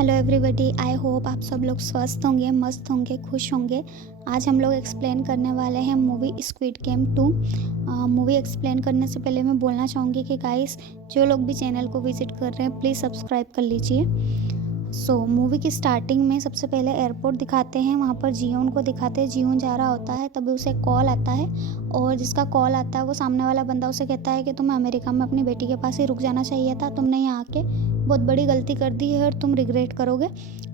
Hello everybody, I hope आप सब लोग स्वस्थ होंगे, मस्त होंगे, खुश होंगे। आज हम लोग एक्सप्लेन करने वाले हैं movie squid game 2। Movie explain करने से पहले मैं बोलना चाहूँगी कि गाइस जो लोग भी चैनल को विजिट कर रहे हैं प्लीज़ सब्सक्राइब कर लीजिए। मूवी की स्टार्टिंग में सबसे पहले एयरपोर्ट दिखाते हैं, वहाँ पर जियोन को दिखाते हैं। जियोन जा रहा होता है, तभी उसे कॉल आता है और जिसका कॉल आता है वो सामने वाला बंदा उसे कहता है कि तुम्हें अमेरिका में अपनी बेटी के पास ही रुक जाना चाहिए था, तुमने यहाँ आके बहुत बड़ी गलती कर दी है और तुम रिग्रेट करोगे।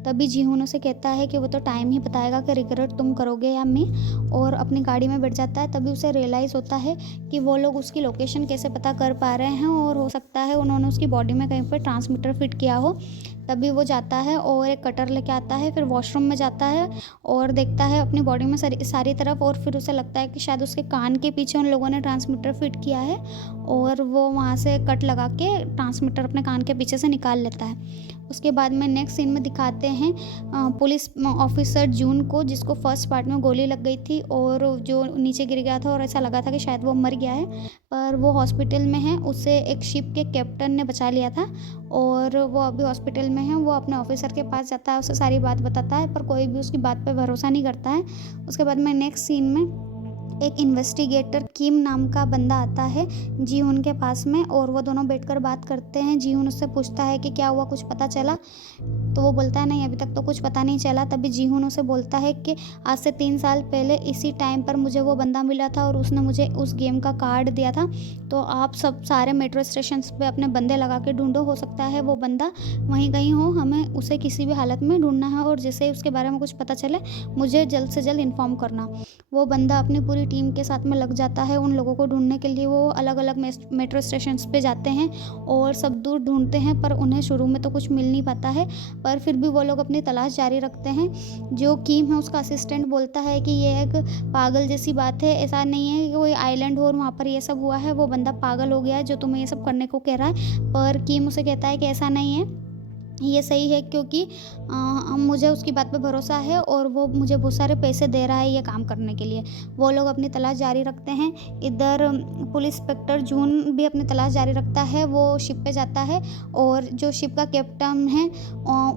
तभी जिहोन उसे कहता है कि वो तो टाइम ही बताएगा कि रिग्रेट तुम करोगे या मैं, और अपनी गाड़ी में बैठ जाता है। तभी उसे रियलाइज़ होता है कि वो लोग उसकी लोकेशन कैसे पता कर पा रहे हैं और हो सकता है उन्होंने उसकी बॉडी में कहीं पर ट्रांसमीटर फिट किया हो। तभी वो जाता है और एक कटर लेके आता है, फिर वॉशरूम में जाता है और देखता है अपनी बॉडी में सारी तरफ, और फिर उसे लगता है कि शायद उसके कान के पीछे उन लोगों ने ट्रांसमीटर फिट किया है और वो वहाँ से कट लगा के ट्रांसमीटर अपने कान के पीछे से निकाल लेता है। उसके बाद में नेक्स्ट सीन में दिखाते हैं पुलिस ऑफिसर जून को, जिसको फर्स्ट पार्ट में गोली लग गई थी और जो नीचे गिर गया था और ऐसा लगा था कि शायद वो मर गया है, पर वो हॉस्पिटल में है। उसे एक शिप के कैप्टन ने बचा लिया था और वो अभी हॉस्पिटल में है। वो अपने ऑफिसर के पास जाता है, उसे सारी बात बताता है, पर कोई भी उसकी बात पे भरोसा नहीं करता है। उसके बाद में नेक्स्ट सीन में एक इन्वेस्टिगेटर किम नाम का बंदा आता है जीहुन के पास में, और वो दोनों बैठकर बात करते हैं। जीहुन उससे पूछता है कि क्या हुआ, कुछ पता चला? तो वो बोलता है नहीं, अभी तक तो कुछ पता नहीं चला। तभी जीहुन उसे बोलता है कि आज से 3 साल पहले इसी टाइम पर मुझे वो बंदा मिला था और उसने मुझे उस गेम का कार्ड दिया था। तो आप सब सारे मेट्रो स्टेशन पे अपने बंदे लगा के ढूंढो, हो सकता है वो बंदा वहीं कहीं हो, हमें उसे किसी भी हालत में ढूंढना है और जैसे ही उसके बारे में कुछ पता चले मुझे जल्द से जल्द इन्फॉर्म करना। वो बंदा अपनी पूरी टीम के साथ में लग जाता है उन लोगों को ढूंढने के लिए। वो अलग अलग मेट्रो स्टेशन पे जाते हैं और सब दूर ढूंढते हैं, पर उन्हें शुरू में तो कुछ मिल नहीं पाता है, पर फिर भी वो लोग अपनी तलाश जारी रखते हैं। जो किम है उसका असिस्टेंट बोलता है कि ये एक पागल जैसी बात है, ऐसा नहीं है कि कोई आइलैंड हो और वहाँ पर ये सब हुआ है, वो बंदा पागल हो गया है जो तुम्हें ये सब करने को कह रहा है। पर किम उसे कहता है कि ऐसा नहीं है, ये सही है, क्योंकि मुझे उसकी बात पे भरोसा है और वो मुझे बहुत सारे पैसे दे रहा है ये काम करने के लिए। वो लोग अपनी तलाश जारी रखते हैं। इधर पुलिस इंस्पेक्टर जून भी अपनी तलाश जारी रखता है। वो शिप पे जाता है और जो शिप का कैप्टन है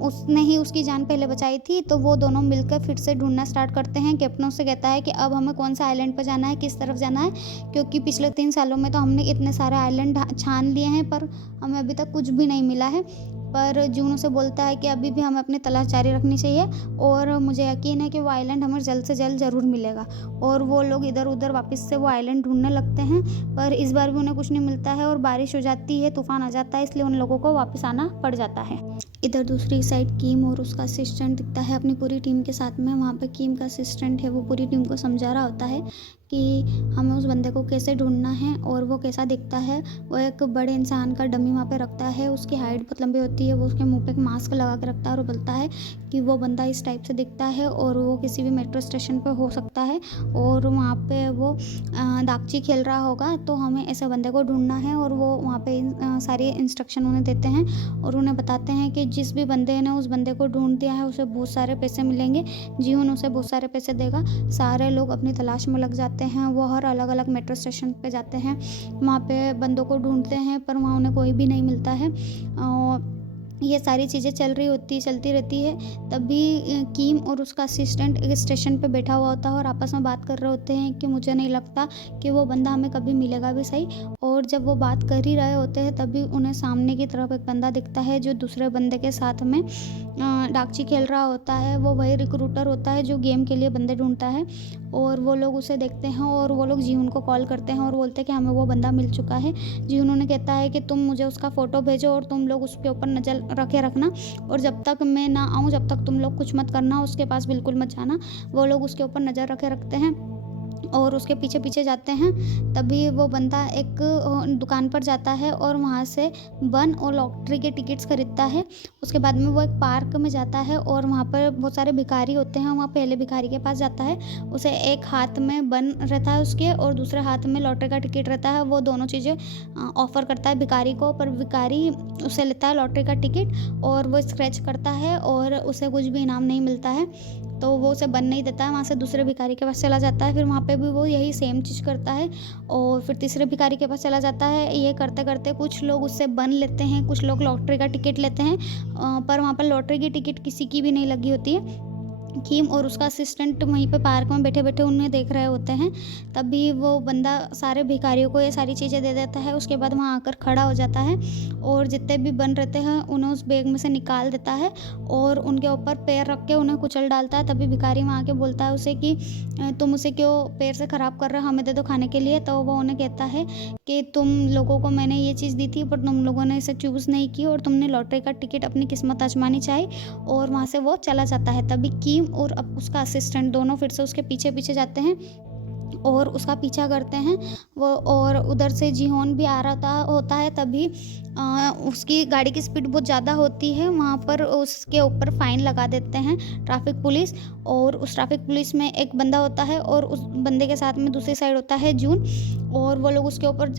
उसने ही उसकी जान पहले बचाई थी, तो वो दोनों मिलकर फिर से ढूंढना स्टार्ट करते हैं। कैप्टन उससे कहता है कि अब हमें कौन सा आइलैंड पर जाना है, किस तरफ जाना है, क्योंकि पिछले 3 सालों में तो हमने इतने सारे आइलैंड छान लिए हैं पर हमें अभी तक कुछ भी नहीं मिला है। पर जून उसे बोलता है कि अभी भी हमें अपनी तलाश जारी रखनी चाहिए और मुझे यकीन है कि वो आइलैंड हमें जल्द से जल्द ज़रूर मिलेगा। और वो लोग इधर उधर वापस से वो आइलैंड ढूंढने लगते हैं, पर इस बार भी उन्हें कुछ नहीं मिलता है और बारिश हो जाती है, तूफान आ जाता है, इसलिए उन लोगों को वापस आना पड़ जाता है। इधर दूसरी साइड किम और उसका असिस्टेंट दिखता है अपनी पूरी टीम के साथ में। वहाँ पे किम का असिस्टेंट है, वो पूरी टीम को समझा रहा होता है कि हमें उस बंदे को कैसे ढूंढना है और वो कैसा दिखता है। वो एक बड़े इंसान का डमी वहाँ पे रखता है, उसकी हाइट बहुत लंबी होती है, वो उसके मुंह पे एक मास्क लगा के रखता है और बोलता है कि वो बंदा इस टाइप से दिखता है और वो किसी भी मेट्रो स्टेशन पे हो सकता है और वहाँ पे वो दागची खेल रहा होगा, तो हमें ऐसे बंदे को ढूंढना है। और वो वहाँ पे सारी इंस्ट्रक्शन उन्हें देते हैं और उन्हें बताते हैं कि जिस भी बंदे ने उस बंदे को ढूंढ दिया है उसे बहुत सारे पैसे मिलेंगे। जीवन उसे बहुत सारे पैसे देगा। सारे लोग अपनी तलाश में लग जाते हैं। वो हर अलग अलग मेट्रो स्टेशन पे जाते हैं, वहाँ पे बंदों को ढूंढते हैं, पर वहाँ उन्हें कोई भी नहीं मिलता है। ये सारी चीज़ें चलती रहती है। तभी किम और उसका असिस्टेंट एक स्टेशन पे बैठा हुआ होता है और आपस में बात कर रहे होते हैं कि मुझे नहीं लगता कि वो बंदा हमें कभी मिलेगा भी सही। और जब वो बात कर ही रहे होते हैं तभी उन्हें सामने की तरफ एक बंदा दिखता है जो दूसरे बंदे के साथ में दागची खेल रहा होता है। वो वही रिक्रूटर होता है जो गेम के लिए बंदे ढूंढता है, और वो लोग उसे देखते हैं और वो लोग जीवन को कॉल करते हैं और बोलते हैं कि हमें वो बंदा मिल चुका है। जीवन उन्हें कहता है कि तुम मुझे उसका फ़ोटो भेजो और तुम लोग उसके ऊपर नज़र रखे रखना, और जब तक मैं ना आऊँ जब तक तुम लोग कुछ मत करना, उसके पास बिल्कुल मत जाना। वो लोग उसके ऊपर नज़र रखे रखते हैं और उसके पीछे पीछे जाते हैं। तभी वो बंदा एक दुकान पर जाता है और वहाँ से वन और लॉटरी के टिकट्स खरीदता है। उसके बाद में वो एक पार्क में जाता है और वहाँ पर बहुत सारे भिखारी होते हैं। वहाँ पहले भिखारी के पास जाता है, उसे एक हाथ में वन रहता है उसके और दूसरे हाथ में लॉटरी का टिकट रहता है। वो दोनों चीज़ें ऑफ़र करता है भिखारी को, पर भिखारी उसे लेता है लॉटरी का टिकट और वो स्क्रैच करता है और उसे कुछ भी इनाम नहीं मिलता है। तो वो उसे बन नहीं देता है, वहाँ से दूसरे भिखारी के पास चला जाता है। फिर वहाँ पे भी वो यही सेम चीज़ करता है और फिर तीसरे भिखारी के पास चला जाता है। ये करते-करते कुछ लोग उससे बन लेते हैं, कुछ लोग लॉटरी का टिकट लेते हैं, पर वहाँ पर लॉटरी की टिकट किसी की भी नहीं लगी होती है। किम और उसका असिस्टेंट वहीं पे पार्क में बैठे-बैठे उन्हें देख रहे होते हैं। तभी वो बंदा सारे भिखारियों को ये सारी चीज़ें दे देता है। उसके बाद वहाँ आकर खड़ा हो जाता है और जितने भी बन रहते हैं उन्हें उस बैग में से निकाल देता है और उनके ऊपर पैर रख के उन्हें कुचल डालता है। तभी भिखारी वहाँ आके बोलता है उसे कि तुम उसे क्यों पैर से ख़राब कर रहे हो? हमें दे दो खाने के लिए। तो वो उन्हें कहता है कि तुम लोगों को मैंने ये चीज़ दी थी, पर तुम लोगों ने इसे चूज़ नहीं की और तुमने लॉटरी का टिकट अपनी किस्मत आज़मानी चाही, और वहाँ से वो चला जाता है। तभी किम और अब उसका असिस्टेंट दोनों फिर से उसके पीछे-पीछे जाते हैं और उसका पीछा करते हैं वो, और उधर से जीहोन भी आ रहा होता है। तभी उसकी गाड़ी की स्पीड बहुत ज़्यादा होती है, वहाँ पर उसके ऊपर फ़ाइन लगा देते हैं ट्रैफिक पुलिस। और उस ट्रैफिक पुलिस में एक बंदा होता है और उस बंदे के साथ में दूसरी साइड होता है जून, और वो लोग उसके ऊपर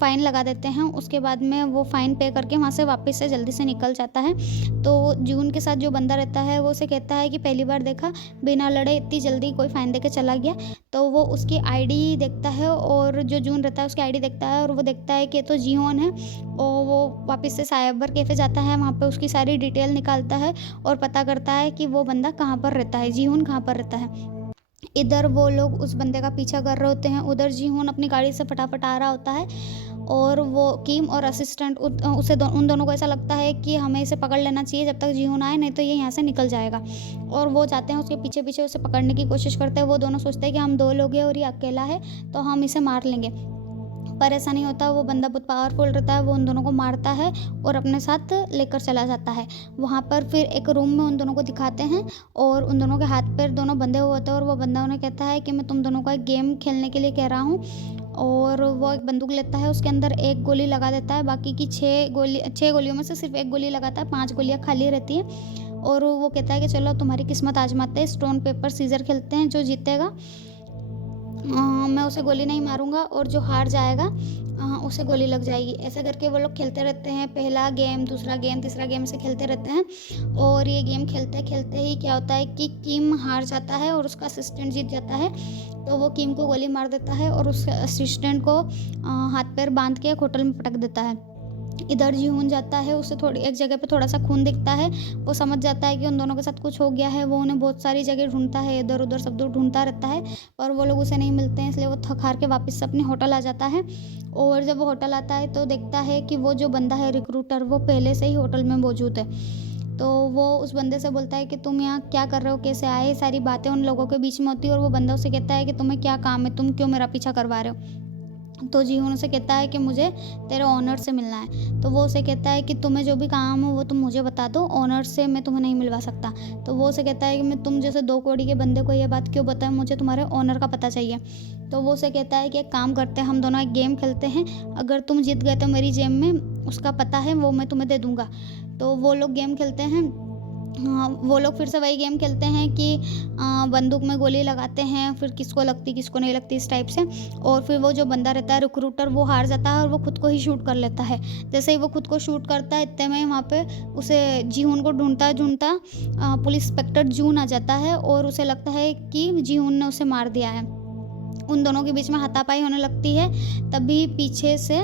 फ़ाइन लगा देते हैं। उसके बाद में वो फ़ाइन पे करके वहाँ से वापस से जल्दी से निकल जाता है। तो जून के साथ जो बंदा रहता है वो उसे कहता है कि पहली बार देखा, बिना लड़े इतनी जल्दी कोई फ़ाइन दे के चला गया। तो वो उसकी आईडी देखता है और जो जून रहता है उसकी आईडी देखता है और वो देखता है कि ये तो जिहोन है, और वो वापस से साइबर कैफ़े जाता है, वहाँ पे उसकी सारी डिटेल निकालता है और पता करता है कि वो बंदा कहाँ पर रहता है, जिहोन कहाँ पर रहता है। इधर वो लोग उस बंदे का पीछा कर रहे होते हैं, उधर जीहोन अपनी गाड़ी से फटाफट आ रहा होता है, और वो किम और असिस्टेंट उन दोनों को ऐसा लगता है कि हमें इसे पकड़ लेना चाहिए जब तक जीहोन आए, नहीं तो ये यहाँ से निकल जाएगा। और वो जाते हैं उसके पीछे-पीछे उसे पकड़ने की कोशिश करते हैं। वो दोनों सोचते हैं कि हम 2 लोग हैं और ये अकेला है, तो हम इसे मार लेंगे। पर ऐसा नहीं होता, वो बंदा बहुत पावरफुल रहता है, वो उन दोनों को मारता है और अपने साथ लेकर चला जाता है। वहाँ पर फिर एक रूम में उन दोनों को दिखाते हैं और उन दोनों के हाथ पैर दोनों बंधे हुए होते हैं, और वो बंदा उन्हें कहता है कि मैं तुम दोनों को एक गेम खेलने के लिए कह रहा हूँ। और वो एक बंदूक लेता है, उसके अंदर 1 गोली लगा देता है, बाकी की 6 गोलियों में से सिर्फ 1 गोली लगाता है, 5 गोलियाँ खाली रहती हैं। और वो कहता है कि चलो तुम्हारी किस्मत आजमाते हैं, स्टोन पेपर सीज़र खेलते हैं, जो जीतेगा मैं उसे गोली नहीं मारूँगा, और जो हार जाएगा उसे गोली लग जाएगी। ऐसा करके वो लोग खेलते रहते हैं, पहला गेम, दूसरा गेम, तीसरा गेम ऐसे खेलते रहते हैं। और ये गेम खेलते-खेलते ही क्या होता है कि किम हार जाता है और उसका असिस्टेंट जीत जाता है। तो वो किम को गोली मार देता है और उसके असिस्टेंट को हाथ-पैर बाँध के एक होटल में पटक देता है। इधर जीहून जाता है, उसे थोड़ी एक जगह पे थोड़ा-सा खून दिखता है, वो समझ जाता है कि उन दोनों के साथ कुछ हो गया है। वो उन्हें बहुत सारी जगह ढूँढता है, इधर-उधर सब दूर ढूँढता रहता है, पर वो लोग उसे नहीं मिलते हैं, इसलिए वो थक-हार के वापस से अपने होटल आ जाता है। और जब वो होटल आता है तो देखता है कि वो जो बंदा है रिक्रूटर, वो पहले से ही होटल में मौजूद है। तो वो उस बंदे से बोलता है कि तुम यहाँ क्या कर रहे हो, कैसे आए? ये सारी बातें उन लोगों के बीच में होती है, और वो बंदा उसे कहता है कि तुम्हें क्या काम है? तुम क्यों मेरा पीछा करवा रहे हो? तो जीहोन उसे कहता है कि मुझे तेरे ओनर से मिलना है। तो वो उसे कहता है कि तुम्हें जो भी काम हो वो तुम मुझे बता दो, ओनर से मैं तुम्हें नहीं मिलवा सकता। तो वो उसे कहता है कि मैं तुम जैसे 2 कौड़ी के बंदे को ये बात क्यों बताऊँ, मुझे तुम्हारे ओनर का पता चाहिए। तो वो उसे कहता है कि एक काम करते हैं, हम दोनों एक गेम खेलते हैं, अगर तुम जीत गए तो मेरी जेब में उसका पता है, वो मैं तुम्हें दे दूँगा। तो वो लोग गेम खेलते हैं। हाँ, वो लोग फिर से वही गेम खेलते हैं कि बंदूक में गोली लगाते हैं, फिर किसको लगती किसको नहीं लगती, इस टाइप से। और फिर वो जो बंदा रहता है रिक्रूटर, वो हार जाता है और वो खुद को ही शूट कर लेता है। जैसे ही वो खुद को शूट करता है, इतने में वहाँ पे उसे जीहून को ढूंढता पुलिस इंस्पेक्टर जून आ जाता है, और उसे लगता है कि जीहून ने उसे मार दिया है। उन दोनों के बीच में हाथापाई होने लगती है। तभी पीछे से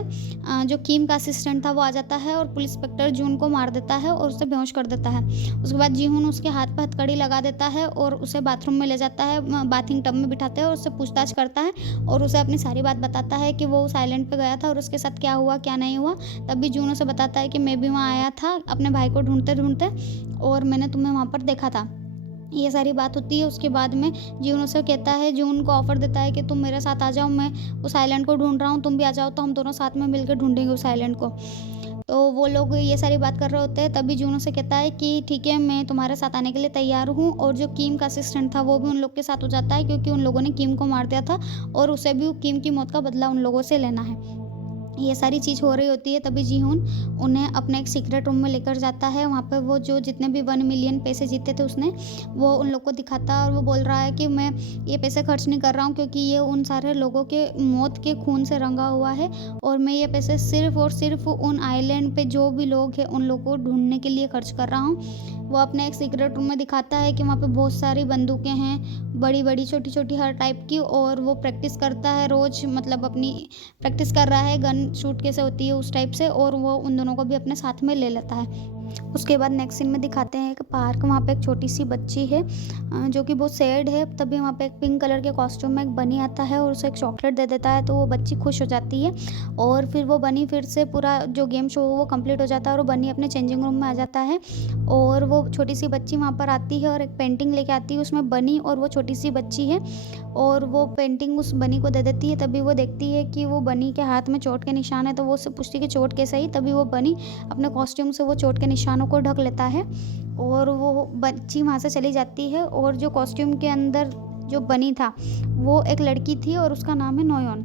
जो किम का असिस्टेंट था वो आ जाता है और पुलिस इंस्पेक्टर जून को मार देता है और उसे बेहोश कर देता है। उसके बाद जीहून उसके हाथ पे हथकड़ी लगा देता है और उसे बाथरूम में ले जाता है, बाथिंग टब में बिठाते हैं और उससे पूछताछ करता है, और उसे अपनी सारी बात बताता है कि वो साइलेंट पे गया था और उसके साथ क्या हुआ क्या नहीं हुआ। तभी जून उसे बताता है कि मैं भी वहाँ आया था अपने भाई को ढूंढते-ढूंढते, और मैंने तुम्हें वहाँ पर देखा था। ये सारी बात होती है। उसके बाद में जून उसे कहता है, जून को ऑफ़र देता है कि तुम मेरे साथ आ जाओ, मैं उस आइलैंड को ढूँढ रहा हूँ, तुम भी आ जाओ, तो हम दोनों साथ में मिलकर ढूँढेंगे उस आइलैंड को। तो वो लोग ये सारी बात कर रहे होते हैं, तभी जून उसे कहता है कि ठीक है, मैं तुम्हारे साथ आने के लिए तैयार हूँ। और जो किम का असिस्टेंट था वो भी उन लोग के साथ हो जाता है, क्योंकि उन लोगों ने किम को मार दिया था और उसे भी किम की मौत का बदला उन लोगों से लेना है। ये सारी चीज़ हो रही होती है, तभी जीहून उन्हें अपने एक सीक्रेट रूम में लेकर जाता है। वहाँ पे वो जो जितने भी 1 मिलियन पैसे जीते थे उसने, वो उन लोग को दिखाता है, और वो बोल रहा है कि मैं ये पैसे खर्च नहीं कर रहा हूँ, क्योंकि ये उन सारे लोगों के मौत के खून से रंगा हुआ है, और मैं ये पैसे सिर्फ़ और सिर्फ़ उन आइलैंड पे जो भी लोग हैं उन लोगों को ढूँढने के लिए खर्च कर रहा हूँ। वो अपने एक सीक्रेट रूम में दिखाता है कि वहाँ पे बहुत सारी बंदूकें हैं, बड़ी-बड़ी, छोटी-छोटी हर टाइप की, और वो प्रैक्टिस करता है रोज़, मतलब अपनी प्रैक्टिस कर रहा है, गन शूट कैसे होती है उस टाइप से, और वो उन दोनों को भी अपने साथ में ले लेता है। उसके बाद नेक्स्ट सीन में दिखाते हैं एक पार्क, वहाँ पे एक छोटी-सी बच्ची है जो कि बहुत सैड है। तभी वहाँ पे एक पिंक कलर के कॉस्ट्यूम में एक बनी आता है और उसे एक चॉकलेट दे देता है, तो वो बच्ची खुश हो जाती है। और फिर वो बनी फिर से पूरा जो गेम शो वो कंप्लीट हो जाता है और वो बनी अपने चेंजिंग रूम में आ जाता है। और वो छोटी-सी बच्ची वहाँ पर आती है और एक पेंटिंग लेके आती है, उसमें बनी और वो छोटी-सी बच्ची है, और वो पेंटिंग उस बनी को दे देती है। तभी वो देखती है कि वो बनी के हाथ में चोट के निशान है, तो वो उससे पूछती है कि चोट कैसे आई? तभी वो बनी अपने कॉस्ट्यूम से वो चोट के निशानों को ढक लेता है और वो बच्ची वहाँ से चली जाती है। और जो कॉस्ट्यूम के अंदर जो बनी था वो एक लड़की थी और उसका नाम है नोयोन।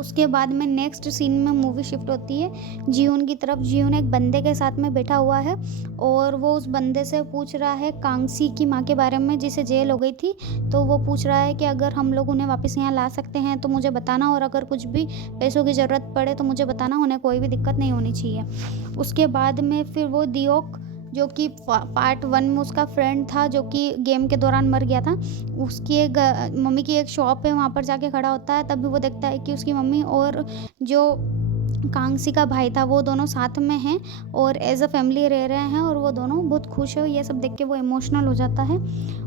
उसके बाद में नेक्स्ट सीन में मूवी शिफ्ट होती है जीहुन की तरफ। जीहुन एक बंदे के साथ में बैठा हुआ है और वो उस बंदे से पूछ रहा है कांगसी की माँ के बारे में, जिसे जेल हो गई थी। तो वो पूछ रहा है कि अगर हम लोग उन्हें वापस यहाँ ला सकते हैं तो मुझे बताना, और अगर कुछ भी पैसों की ज़रूरत पड़े तो मुझे बताना, उन्हें कोई भी दिक्कत नहीं होनी चाहिए। उसके बाद में फिर वो दियोक, जो कि पार्ट 1 में उसका फ्रेंड था जो कि गेम के दौरान मर गया था, उसकी एक मम्मी की एक शॉप है, वहाँ पर जाके खड़ा होता है। तभी वो देखता है कि उसकी मम्मी और जो कांगसी का भाई था वो दोनों साथ में हैं और एज अ फैमिली रह रहे हैं, और वो दोनों बहुत खुश है। ये सब देख के वो इमोशनल हो जाता है।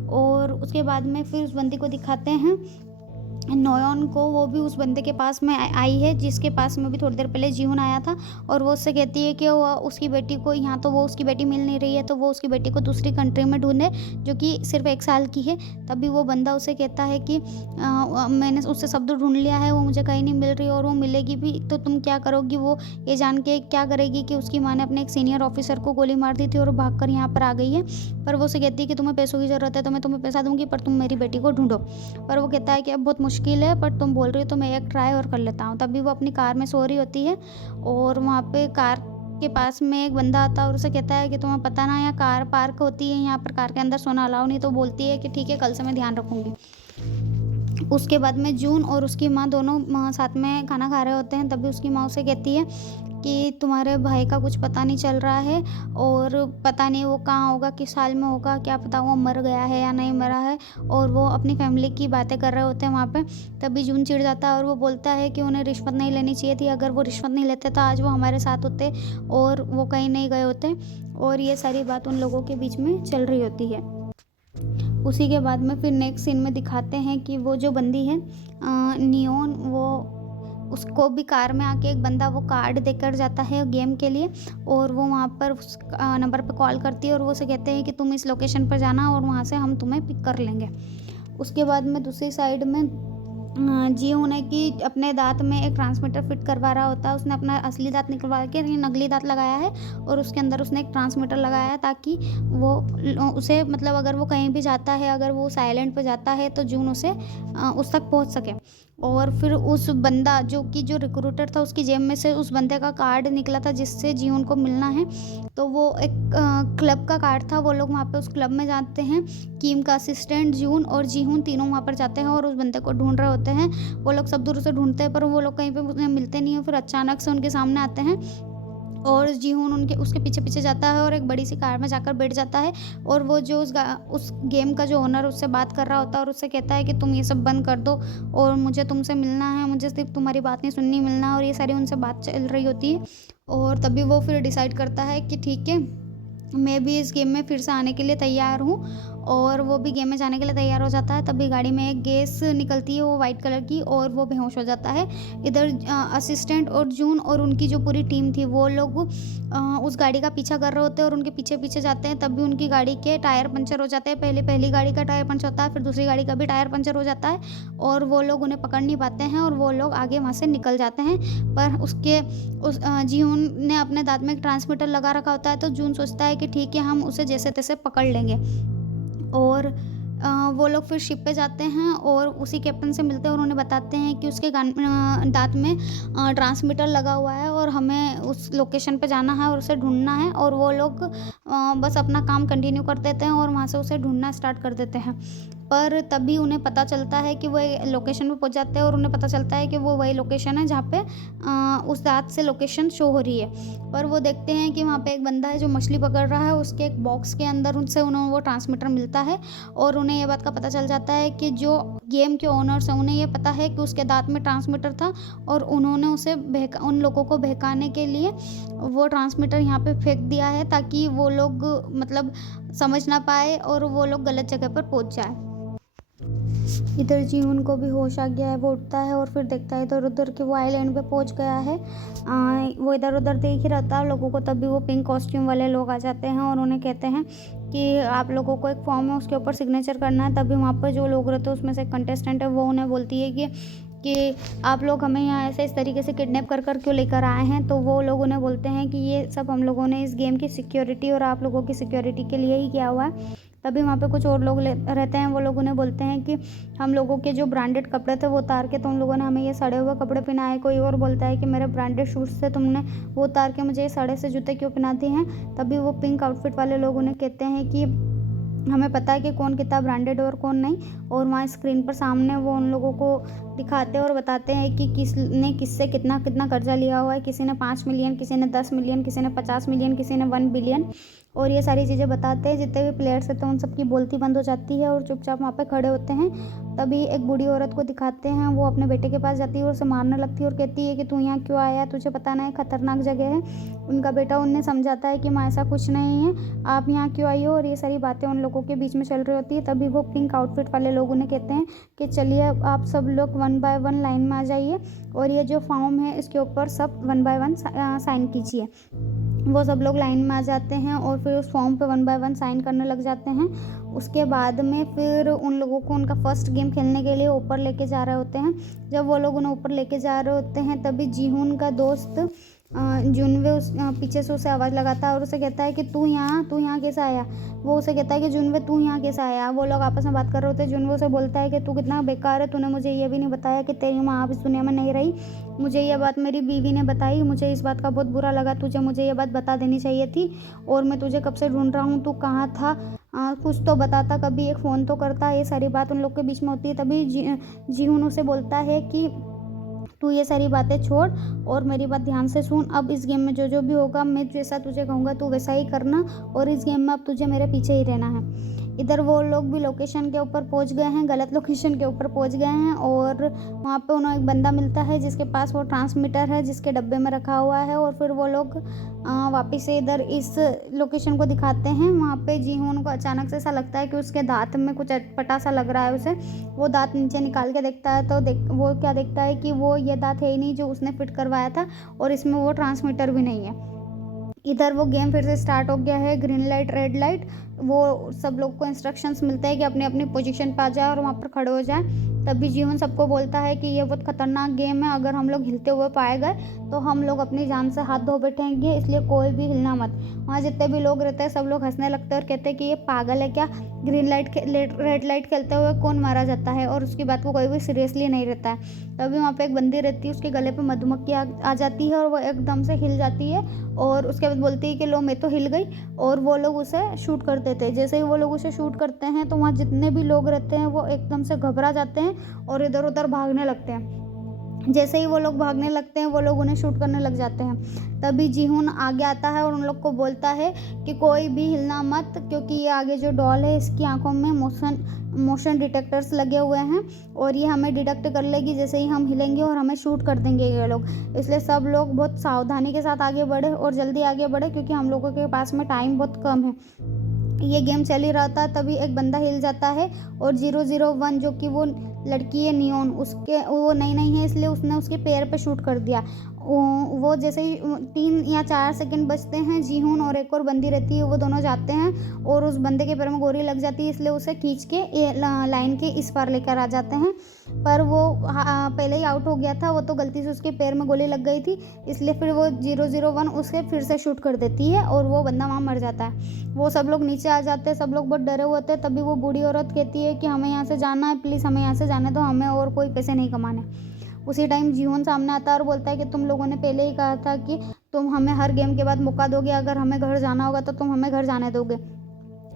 और उसके बाद में फिर उस बंदी को दिखाते हैं नोयोन को, वो भी उस बंदे के पास में आई है जिसके पास में भी थोड़ी देर पहले जीहुन आया था। और वो उससे कहती है कि वो उसकी बेटी को, यहाँ तो वो उसकी बेटी मिल नहीं रही है, तो वो उसकी बेटी को दूसरी कंट्री में ढूंढे जो कि सिर्फ 1 साल की है। तभी वो बंदा उसे कहता है कि मैंने उससे सब दूर ढूंढ लिया है, वो मुझे कहीं नहीं मिल रही और वो मिलेगी भी तो तुम क्या करोगी? वो ये जान के क्या करेगी कि उसकी माँ ने अपने एक सीनियर ऑफिसर को गोली मार दी थी और वो भाग कर यहाँ पर आ गई है। पर वो उसे कहती है कि तुम्हें पैसों की ज़रूरत है तो मैं तुम्हें पैसा दूंगी, पर तुम मेरी बेटी को ढूंढो। पर वो कहता है कि अब बहुत मुश्किल है, पर तुम बोल रही हो तो मैं एक ट्राई और कर लेता हूँ। तभी वो अपनी कार में सो रही होती है और वहाँ पे कार के पास में एक बंदा आता है और उसे कहता है कि तुम्हें पता ना यहाँ कार पार्क होती है, यहाँ पर कार के अंदर सोना अलाउ नहीं। तो बोलती है कि ठीक है, कल से मैं ध्यान रखूँगी। उसके बाद में जून और उसकी माँ दोनों साथ में खाना खा रहे होते हैं। तभी उसकी माँ उसे कहती है कि तुम्हारे भाई का कुछ पता नहीं चल रहा है और पता नहीं वो कहाँ होगा, किस हाल में होगा, क्या पता वो मर गया है या नहीं मरा है। और वो अपनी फैमिली की बातें कर रहे होते हैं वहाँ पे। तभी जून चिढ़ जाता है और वो बोलता है कि उन्हें रिश्वत नहीं लेनी चाहिए थी, अगर वो रिश्वत नहीं लेते तो आज वो हमारे साथ होते और वो कहीं नहीं गए होते। और ये सारी बात उन लोगों के बीच में चल रही होती है। उसी के बाद में फिर नेक्स्ट सीन में दिखाते हैं कि वो जो बंदी है नियोन, वो उसको भी कार में आके एक बंदा वो कार्ड देकर जाता है गेम के लिए, और वो वहाँ पर उस नंबर पे कॉल करती है और वो उसे कहते हैं कि तुम इस लोकेशन पर जाना और वहाँ से हम तुम्हें पिक कर लेंगे। उसके बाद में दूसरी साइड में जीहुन है कि अपने दाँत में एक ट्रांसमीटर फिट करवा रहा होता है। उसने अपना असली दाँत निकलवा के नकली दाँत लगाया है और उसके अंदर उसने एक ट्रांसमीटर लगाया है ताकि वो उसे, मतलब अगर वो कहीं भी जाता है, अगर वो साइलेंट पे जाता है तो जून उसे उस तक पहुंच सके। और फिर उस बंदा जो रिक्रूटर था, उसकी जेब में से उस बंदे का कार्ड निकला था जिससे जीहुन को मिलना है। तो वो एक क्लब का कार्ड था। वो लोग वहाँ पे उस क्लब में जाते हैं। किम का असिस्टेंट, जून और जीहुन तीनों वहाँ पर जाते हैं और उस बंदे को ढूंढ रहे होते हैं। वो लोग सब दूर से ढूंढते हैं पर वो लोग कहीं पे उन्हें मिलते नहीं है। फिर अचानक से उनके सामने आते हैं और जीहुन उसके पीछे पीछे जाता है और एक बड़ी सी कार में जाकर बैठ जाता है। और वो जो उस गेम का जो ओनर उससे बात कर रहा होता है और उससे कहता है कि तुम ये सब बंद कर दो और मुझे तुमसे मिलना है, मुझे सिर्फ तुम्हारी बात नहीं सुननी, मिलना। और ये सारी उनसे बात चल रही होती है। और तभी वो फिर डिसाइड करता है कि ठीक है, मैं भी इस गेम में फिर से आने के लिए तैयार हूँ। और वो भी गेम में जाने के लिए तैयार हो जाता है। तभी गाड़ी में एक गैस निकलती है, वो वाइट कलर की, और वो बेहोश हो जाता है। इधर असिस्टेंट और जून और उनकी जो पूरी टीम थी वो लोग उस गाड़ी का पीछा कर रहे होते हैं और उनके पीछे पीछे जाते हैं। तभी उनकी गाड़ी के टायर पंचर हो जाते हैं। पहली गाड़ी का टायर पंचर होता है, फिर दूसरी गाड़ी का भी टायर पंचर हो जाता है और वो लोग उन्हें पकड़ नहीं पाते हैं और वो लोग आगे वहाँ से निकल जाते हैं। पर जीहुन ने अपने दांत में एक ट्रांसमीटर लगा रखा होता है, तो जून सोचता है कि ठीक है, हम उसे जैसे तैसे पकड़ लेंगे। और वो लोग फिर शिप पे जाते हैं और उसी कैप्टन से मिलते हैं और उन्हें बताते हैं कि उसके दांत में ट्रांसमीटर लगा हुआ है और हमें उस लोकेशन पे जाना है और उसे ढूंढना है। और वो लोग बस अपना काम कंटिन्यू कर देते हैं और वहाँ से उसे ढूंढना स्टार्ट कर देते हैं। पर तभी उन्हें पता चलता है कि वो लोकेशन पे पहुँच जाते हैं और उन्हें पता चलता है कि वो वही लोकेशन है जहाँ पे उस रात से लोकेशन शो हो रही है। पर वो देखते हैं कि वहाँ पे एक बंदा है जो मछली पकड़ रहा है, उसके एक बॉक्स के अंदर उनसे उन्हें वो ट्रांसमीटर मिलता है और उन्हें ये बात का पता चल जाता है कि जो गेम के ओनर्स हैं उन्हें ये पता है कि उसके दाँत में ट्रांसमीटर था और उन्होंने उसे उन लोगों को बहकाने के लिए वो ट्रांसमीटर यहाँ पे फेंक दिया है ताकि वो लोग मतलब समझ ना पाए और वो लोग गलत जगह पर पहुँच जाए। इधर जीवन को भी होश आ गया है, वो उठता है और फिर देखता है इधर उधर कि वो आइलैंड पे पहुंच गया है। वो इधर उधर देख ही रहता है लोगों को, तभी वो पिंक कॉस्ट्यूम वाले लोग आ जाते हैं और उन्हें कहते हैं कि आप लोगों को एक फॉर्म है उसके ऊपर सिग्नेचर करना है। तभी वहाँ पर जो लोग रहते हैं उसमें से एक कंटेस्टेंट है, वो उन्हें बोलती है कि आप लोग हमें यहाँ ऐसे इस तरीके से किडनैप कर क्यों लेकर आए हैं। तो वो लोग उन्हें बोलते हैं कि ये सब हम लोगों ने इस गेम की सिक्योरिटी और आप लोगों की सिक्योरिटी के लिए ही किया हुआ है। तभी वहाँ पे कुछ और लोग रहते हैं, वो लोग उन्हें बोलते हैं कि हम लोगों के जो ब्रांडेड कपड़े थे वो उतार के तुम लोगों ने हमें ये सड़े हुए कपड़े पहनाए। कोई और बोलता है कि मेरे ब्रांडेड शूज़ से तुमने वो उतार के मुझे ये सड़े से जूते क्यों पहनाते हैं। तभी वो पिंक आउटफिट वाले लोग उन्हें कहते हैं कि हमें पता है कि कौन कितना ब्रांडेड और कौन नहीं। और वहाँ स्क्रीन पर सामने वो उन लोगों को दिखाते हैं और बताते हैं कि किसने किससे कितना कितना कर्जा लिया हुआ है। किसी ने 5 मिलियन, किसी ने 10 मिलियन, किसी ने 50 मिलियन, किसी ने 1 बिलियन। और ये सारी चीज़ें बताते हैं। जितने भी प्लेयर्स रहते हैं उन सबकी बोलती बंद हो जाती है और चुपचाप वहाँ पे खड़े होते हैं। तभी एक बूढ़ी औरत को दिखाते हैं, वो अपने बेटे के पास जाती है और उसे मारने लगती है और कहती है कि तू यहाँ क्यों आया, तुझे पता नहीं खतरनाक जगह है। उनका बेटा उन्हें समझाता है कि माँ ऐसा कुछ नहीं है, आप यहाँ क्यों आई हो। और ये सारी बातें उन लोगों के बीच में चल रही होती है। तभी वो पिंक आउटफिट वाले लोग उन्हें कहते हैं कि चलिए आप सब लोग 1 बाय 1 लाइन में आ जाइए और ये जो फॉर्म है इसके ऊपर सब 1 बाय 1 साइन कीजिए। वो सब लोग लाइन में आ जाते हैं और फिर उस फॉर्म पे 1 बाय 1 साइन करने लग जाते हैं। उसके बाद में फिर उन लोगों को उनका फर्स्ट गेम खेलने के लिए ऊपर लेके जा रहे होते हैं। जब वो लोग उन्हें ऊपर लेके जा रहे होते हैं तभी जीहून का दोस्त जुनवे पीछे से उसे आवाज़ लगाता है और उसे कहता है कि तू यहाँ कैसे आया। वो उसे कहता है कि जुनवे तू यहाँ कैसे आया। वो लोग आपस में बात कर रहे होते हैं। जुनवे उसे बोलता है कि तू कितना बेकार है, तूने मुझे ये भी नहीं बताया कि तेरी माँ अब इस दुनिया में नहीं रही। मुझे ये बात मेरी बीवी ने बताई, मुझे इस बात का बहुत बुरा लगा। तुझे मुझे ये बात बता देनी चाहिए थी और मैं तुझे कब से ढूंढ रहा हूँ, तू कहाँ था, कुछ तो बताता, कभी एक फ़ोन तो करता। ये सारी बात उन लोग के बीच में होती है। तभी जीहून उसे बोलता है कि तू ये सारी बातें छोड़ और मेरी बात ध्यान से सुन। अब इस गेम में जो जो भी होगा मैं जैसा तुझे कहूँगा तू वैसा ही करना और इस गेम में अब तुझे मेरे पीछे ही रहना है। इधर वो लोग भी लोकेशन के ऊपर पहुंच गए हैं, गलत लोकेशन के ऊपर पहुंच गए हैं और वहाँ पे उन्हें एक बंदा मिलता है जिसके पास वो ट्रांसमीटर है जिसके डब्बे में रखा हुआ है। और फिर वो लोग वापस से इधर इस लोकेशन को दिखाते हैं। वहाँ पे जीहून को अचानक से ऐसा लगता है कि उसके दांत में कुछ अटपटा सा लग रहा है उसे। वो दांत नीचे निकाल के देखता है तो वो क्या देखता है कि वो ये दांत है ही नहीं जो उसने फिट करवाया था और इसमें वो ट्रांसमीटर भी नहीं है। इधर वो गेम फिर से स्टार्ट हो गया है, ग्रीन लाइट रेड लाइट। वो सब लोग को इंस्ट्रक्शंस मिलते हैं कि अपनी अपनी पोजीशन पे आ जाए और वहाँ पर खड़े हो जाए। तभी जीवन सबको बोलता है कि ये बहुत खतरनाक गेम है, अगर हम लोग हिलते हुए पाए गए तो हम लोग अपनी जान से हाथ धो बैठेंगे, इसलिए कोई भी हिलना मत। वहाँ जितने भी लोग रहते हैं सब लोग हंसने लगते हैं और कहते हैं कि ये पागल है क्या, ग्रीन लाइट रेड लाइट खेलते हुए कौन मारा जाता है। और उसकी बात को कोई भी सीरियसली नहीं रहता है। तभी वहाँ पे एक बंदी रहती है, उसके गले पे मधुमक्खी आ जाती है और वो एकदम से हिल जाती है और उसके बाद बोलती है कि लो मैं तो हिल गई। और वो लोग उसे शूट कर देते हैं। जैसे ही वो लोग उसे शूट करते हैं तो वहाँ जितने भी लोग रहते हैं वो एकदम से घबरा जाते हैं और इधर उधर भागने लगते हैं। जैसे ही वो लोग भागने लगते हैं वो लोग उन्हें शूट करने लग जाते हैं। तभी जीहून आगे आता है और उन लोग को बोलता है कि कोई भी हिलना मत, क्योंकि ये आगे जो डॉल है इसकी आंखों में मोशन डिटेक्टर्स लगे हुए हैं और ये हमें डिटेक्ट कर लेगी जैसे ही हम हिलेंगे और हमें शूट कर देंगे ये लोग। इसलिए सब लोग बहुत सावधानी के साथ आगे बढ़े और जल्दी आगे बढ़े क्योंकि हम लोगों के पास में टाइम बहुत कम है। ये गेम चल ही रहा था तभी एक बंदा हिल जाता है और 001 जो कि वो लड़की है नियोन, उसके वो नहीं है इसलिए उसने उसके पैर पे शूट कर दिया। वो जैसे ही 3 या 4 सेकंड बचते हैं, जीहून और एक और बंदी रहती है वो दोनों जाते हैं और उस बंदे के पैर में गोली लग जाती है, इसलिए उसे खींच के लाइन के इस पार लेकर आ जाते हैं। पर वो पहले ही आउट हो गया था, वो तो गलती से उसके पैर में गोली लग गई थी, इसलिए फिर वो 001 उसे फिर से शूट कर देती है और वो बंदा वहाँ मर जाता है। वो सब लोग नीचे आ जाते हैं, सब लोग बहुत डरे हुए होते हैं। तभी वो बूढ़ी औरत कहती है कि हमें यहाँ से जाना है, प्लीज़ हमें यहाँ से जाने दो, हमें और कोई पैसे नहीं कमाने। उसी टाइम जीवन सामने आता है और बोलता है कि तुम लोगों ने पहले ही कहा था कि तुम हमें हर गेम के बाद मौका दोगे, अगर हमें घर जाना होगा तो तुम हमें घर जाने दोगे।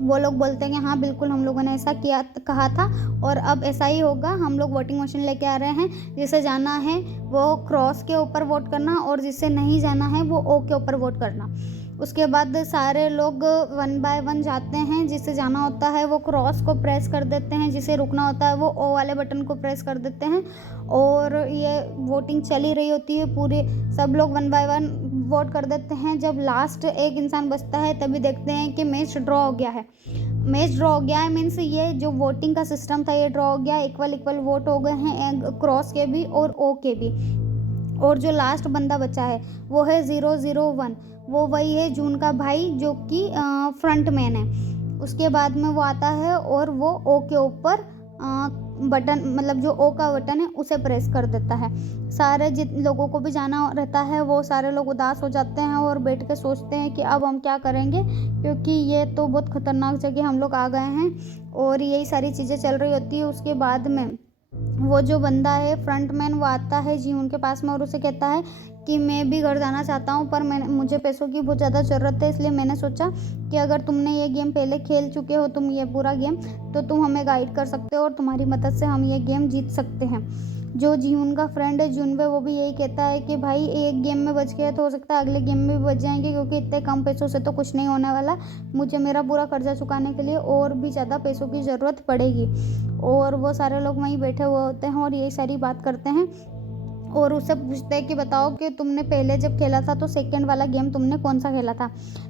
वो लोग बोलते हैं कि हाँ बिल्कुल हम लोगों ने ऐसा किया कहा था और अब ऐसा ही होगा। हम लोग वोटिंग मशीन लेके आ रहे हैं, जिसे जाना है वो क्रॉस के ऊपर वोट करना और जिसे नहीं जाना है वो ओ के ऊपर वोट करना। उसके बाद सारे लोग वन बाय वन जाते हैं, जिसे जाना होता है वो क्रॉस को प्रेस कर देते हैं, जिसे रुकना होता है वो ओ वाले बटन को प्रेस कर देते हैं। और ये वोटिंग चली रही होती है पूरे, सब लोग वन बाय वन वोट कर देते हैं। जब लास्ट एक इंसान बचता है तभी देखते हैं कि मैच ड्रॉ हो गया है। मैच ड्रॉ हो गया है मीन्स ये जो वोटिंग का सिस्टम था ये ड्रॉ हो गया, इक्वल इक्वल वोट हो गए हैं क्रॉस के भी और ओ के भी। और जो लास्ट बंदा बचा है वो है 001, वो वही है जून का भाई जो कि फ्रंट मैन है। उसके बाद में वो आता है और वो ओ के ऊपर बटन, मतलब जो ओ का बटन है उसे प्रेस कर देता है। सारे जिन लोगों को भी जाना रहता है वो सारे लोग उदास हो जाते हैं और बैठ के सोचते हैं कि अब हम क्या करेंगे, क्योंकि ये तो बहुत ख़तरनाक जगह हम लोग आ गए हैं और यही सारी चीज़ें चल रही होती है। उसके बाद में वो जो बंदा है फ्रंट मैन वो आता है जीवन के पास में और उसे कहता है कि मैं भी घर जाना चाहता हूँ, पर मुझे पैसों की बहुत ज़्यादा ज़रूरत है, इसलिए मैंने सोचा कि अगर तुमने ये गेम पहले खेल चुके हो, तुम ये पूरा गेम, तो तुम हमें गाइड कर सकते हो और तुम्हारी मदद से हम ये गेम जीत सकते हैं। जो जीवन का फ्रेंड है जुनवे, वो भी यही कहता है कि भाई एक गेम में बच गया तो हो सकता है अगले गेम में भी बच जाएंगे, क्योंकि इतने कम पैसों से तो कुछ नहीं होने वाला, मुझे मेरा पूरा कर्जा चुकाने के लिए और भी ज़्यादा पैसों की ज़रूरत पड़ेगी। और वो सारे लोग वहीं बैठे हुए होते हैं और यही सारी बात करते हैं और उससे पूछते हैं कि बताओ कि तुमने पहले जब खेला था तो सेकंड वाला गेम तुमने कौन सा खेला था।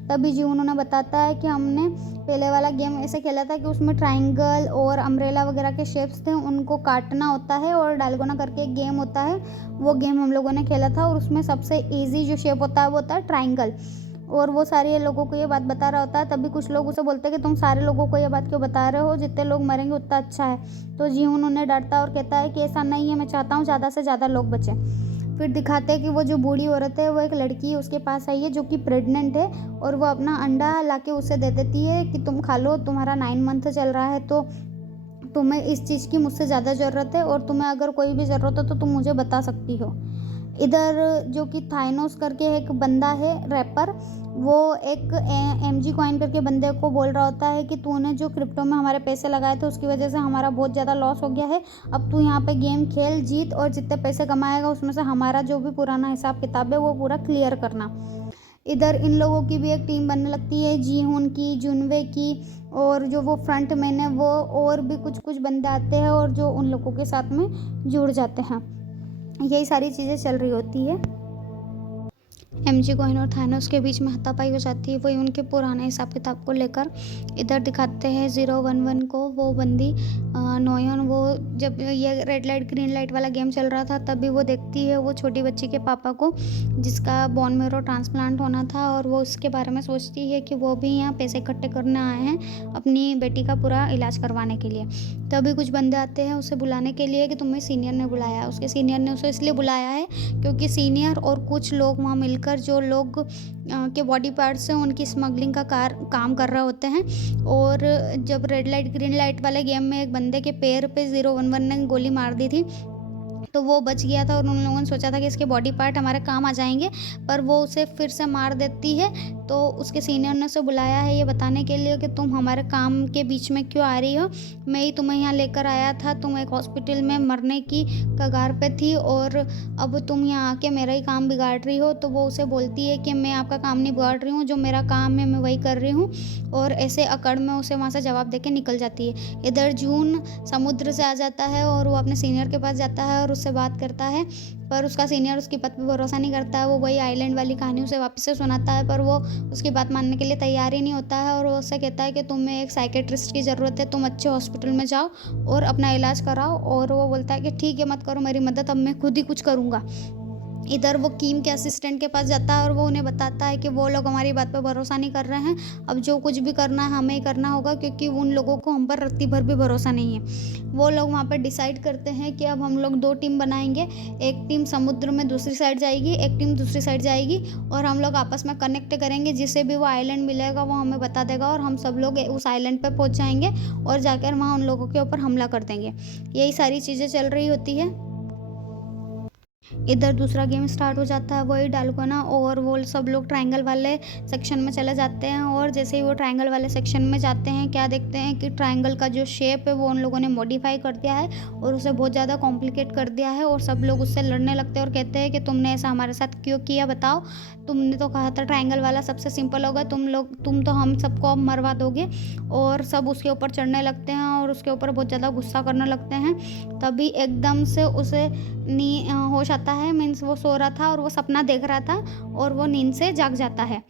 तभी जी उन्होंने बताता है कि हमने पहले वाला गेम ऐसे खेला था कि उसमें ट्रायंगल और अम्ब्रेला वगैरह के शेप्स थे, उनको काटना होता है और डायगोना करके एक गेम होता है, वो गेम हम लोगों ने खेला था और उसमें सबसे ईजी जो शेप होता है वो होता है ट्रायंगल। और वो सारे लोगों को ये बात बता रहा होता है। तभी कुछ लोग उसे बोलते हैं कि तुम सारे लोगों को ये बात क्यों बता रहे हो, जितने लोग मरेंगे उतना अच्छा है। तो जीवन उन्हें डरता है और कहता है कि ऐसा नहीं है, मैं चाहता हूँ ज़्यादा से ज़्यादा लोग बचें। फिर दिखाते हैं कि वो जो बूढ़ी औरत है वो एक लड़की उसके पास आई है जो कि प्रेग्नेंट है और वो अपना अंडा लाके उसे दे देती है कि तुम खा लो, तुम्हारा 9 मंथ चल रहा है तो तुम्हें इस चीज़ की मुझसे ज़्यादा ज़रूरत है और तुम्हें अगर कोई भी ज़रूरत हो तो तुम मुझे बता सकती हो। इधर जो कि थाइनोस करके एक बंदा है रैपर, वो एक MG कॉइन करके बंदे को बोल रहा होता है कि तूने जो क्रिप्टो में हमारे पैसे लगाए थे उसकी वजह से हमारा बहुत ज़्यादा लॉस हो गया है, अब तू यहाँ पे गेम खेल, जीत और जितने पैसे कमाएगा उसमें से हमारा जो भी पुराना हिसाब किताब है वो पूरा क्लियर करना। इधर इन लोगों की भी एक टीम बनने लगती है, जीहून की, जुनवे की, और जो वो फ्रंट मैन है वो, और भी कुछ कुछ बंदे आते हैं और जो उन लोगों के साथ में जुड़ जाते हैं। यही सारी चीज़ें चल रही होती है। MG कॉइन और थानोस के बीच में हाथापाई हो जाती है, वही उनके पुराने हिसाब किताब को लेकर। इधर दिखाते हैं 011 को, वो बंदी नोयन, वो जब ये रेड लाइट ग्रीन लाइट वाला गेम चल रहा था तभी वो देखती है वो छोटी बच्ची के पापा को जिसका बोन मैरो ट्रांसप्लांट होना था, और वो उसके बारे में सोचती है कि वो भी यहाँ पैसे इकट्ठे करने आए हैं अपनी बेटी का पूरा इलाज करवाने के लिए। तभी कुछ बंदे आते हैं उसे बुलाने के लिए कि तुम्हें सीनियर ने बुलाया है। उसके सीनियर ने उसे इसलिए बुलाया है क्योंकि सीनियर और कुछ लोग वहाँ मिलकर जो लोग के बॉडी पार्ट्स हैं उनकी स्मगलिंग का काम कर रहे होते हैं। और जब रेड लाइट ग्रीन लाइट वाले गेम में एक बंदे के पैर पे 011 ने गोली मार दी थी तो वो बच गया था और उन लोगों ने सोचा था कि इसके बॉडी पार्ट हमारे काम आ जाएंगे, पर वो उसे फिर से मार देती है। तो उसके सीनियर ने उसे बुलाया है ये बताने के लिए कि तुम हमारे काम के बीच में क्यों आ रही हो, मैं ही तुम्हें यहाँ लेकर आया था, तुम एक हॉस्पिटल में मरने की कगार पे थी और अब तुम यहाँ आके मेरा ही काम बिगाड़ रही हो। तो वो उसे बोलती है कि मैं आपका काम नहीं बिगाड़ रही हूँ, जो मेरा काम है मैं वही कर रही हूँ, और ऐसे अकड़ में उसे वहाँ से जवाब दे के निकल जाती है। इधर जून समुद्र से आ जाता है और वो अपने सीनियर के पास जाता है और उससे बात करता है, पर उसका सीनियर उसकी बात पे भरोसा नहीं करता है। वो वही आइलैंड वाली कहानी उसे वापस से सुनाता है, पर वो उसकी बात मानने के लिए तैयार ही नहीं होता है और वो उससे कहता है कि तुम्हें एक साइकेट्रिस्ट की ज़रूरत है, तुम अच्छे हॉस्पिटल में जाओ और अपना इलाज कराओ। और वो बोलता है कि ठीक है, मत करो मेरी मदद, अब मैं खुद ही कुछ करूँगा। इधर वो कीम के असिस्टेंट के पास जाता है और वो उन्हें बताता है कि वो लोग हमारी बात पर भरोसा नहीं कर रहे हैं, अब जो कुछ भी करना है हमें ही करना होगा, क्योंकि उन लोगों को हम पर रत्ती भर भी भरोसा नहीं है। वो लोग वहाँ पर डिसाइड करते हैं कि अब हम लोग 2 टीम बनाएंगे, एक टीम समुद्र में दूसरी साइड जाएगी, एक टीम दूसरी साइड जाएगी, और हम लोग आपस में कनेक्ट करेंगे, जिसे भी वो आइलैंड मिलेगा वो हमें बता देगा और हम सब लोग उस आइलैंड पर पहुँच जाएंगे और जाकर वहाँ उन लोगों के ऊपर हमला कर देंगे। यही सारी चीज़ें चल रही होती है। इधर दूसरा गेम स्टार्ट हो जाता है, वही डालगोना, और वो सब लोग ट्रायंगल वाले सेक्शन में चले जाते हैं। और जैसे ही वो ट्रायंगल वाले सेक्शन में जाते हैं, क्या देखते हैं कि ट्रायंगल का जो शेप है वो उन लोगों ने मॉडिफाई कर दिया है और उसे बहुत ज़्यादा कॉम्प्लिकेट कर दिया है। और सब लोग उससे लड़ने लगते हैं और कहते हैं कि तुमने ऐसा हमारे साथ क्यों किया, बताओ, तुमने तो कहा था ट्रायंगल वाला सबसे सिंपल होगा, तुम तो हम सबको अब मरवा दोगे। और सब उसके ऊपर चढ़ने लगते हैं और उसके ऊपर बहुत ज़्यादा गुस्सा करने लगते हैं। तभी एकदम से उसे होश आता है, मीन्स वो सो रहा था और वो सपना देख रहा था और वो नींद से जाग जाता है।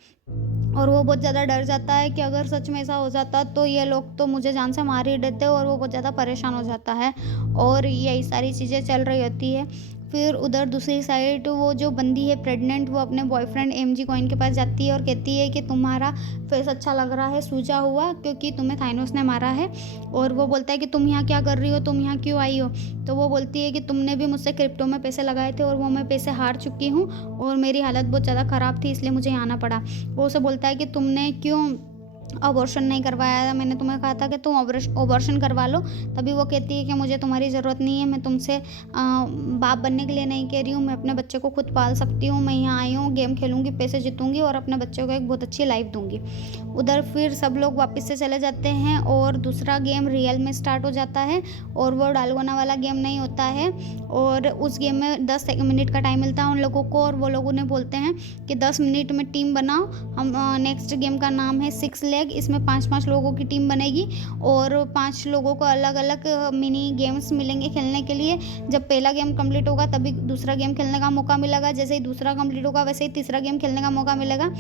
और वो बहुत ज़्यादा डर जाता है कि अगर सच में ऐसा हो जाता तो ये लोग तो मुझे जान से मार ही देते, और वो बहुत ज़्यादा परेशान हो जाता है। और यही सारी चीज़ें चल रही होती है। फिर उधर दूसरी साइड वो जो बंदी है प्रेग्नेंट, वो अपने बॉयफ्रेंड एमजी कॉइन के पास जाती है और कहती है कि तुम्हारा फेस अच्छा लग रहा है सूजा हुआ, क्योंकि तुम्हें थाइनोस ने मारा है। और वो बोलता है कि तुम यहाँ क्या कर रही हो, तुम यहाँ क्यों आई हो। तो वो बोलती है कि तुमने भी मुझसे क्रिप्टो में पैसे लगाए थे और वो मैं पैसे हार चुकी हूँ और मेरी हालत बहुत ज़्यादा ख़राब थी, इसलिए मुझे यहाँ आना पड़ा। वो उसे बोलता है कि तुमने क्यों अबॉर्शन नहीं करवाया था, मैंने तुम्हें कहा था कि तुम अबॉर्शन करवा लो। तभी वो कहती है कि मुझे तुम्हारी ज़रूरत नहीं है, मैं तुमसे बाप बनने के लिए नहीं कह रही हूँ, मैं अपने बच्चे को खुद पाल सकती हूँ, मैं यहाँ आई हूँ गेम खेलूँगी, पैसे जीतूँगी और अपने बच्चे को एक बहुत अच्छी लाइफ दूँगी। उधर फिर सब लोग वापस से चले जाते हैं और दूसरा गेम रियल में स्टार्ट हो जाता है। और वो डालगोना वाला गेम नहीं होता है। और उस गेम में 10 मिनट का टाइम मिलता है उन लोगों को, और वो लोग उन्हें बोलते हैं कि 10 मिनट में टीम बनाओ। हम नेक्स्ट गेम का नाम है 6 लेग, इसमें 5-5 लोगों की टीम बनेगी और 5 लोगों को अलग अलग मिनी गेम्स मिलेंगे खेलने के लिए। जब पहला गेम कंप्लीट होगा तभी दूसरा गेम खेलने का मौका मिलेगा, जैसे ही दूसरा कंप्लीट होगा वैसे ही तीसरा गेम खेलने का मौका मिलेगा।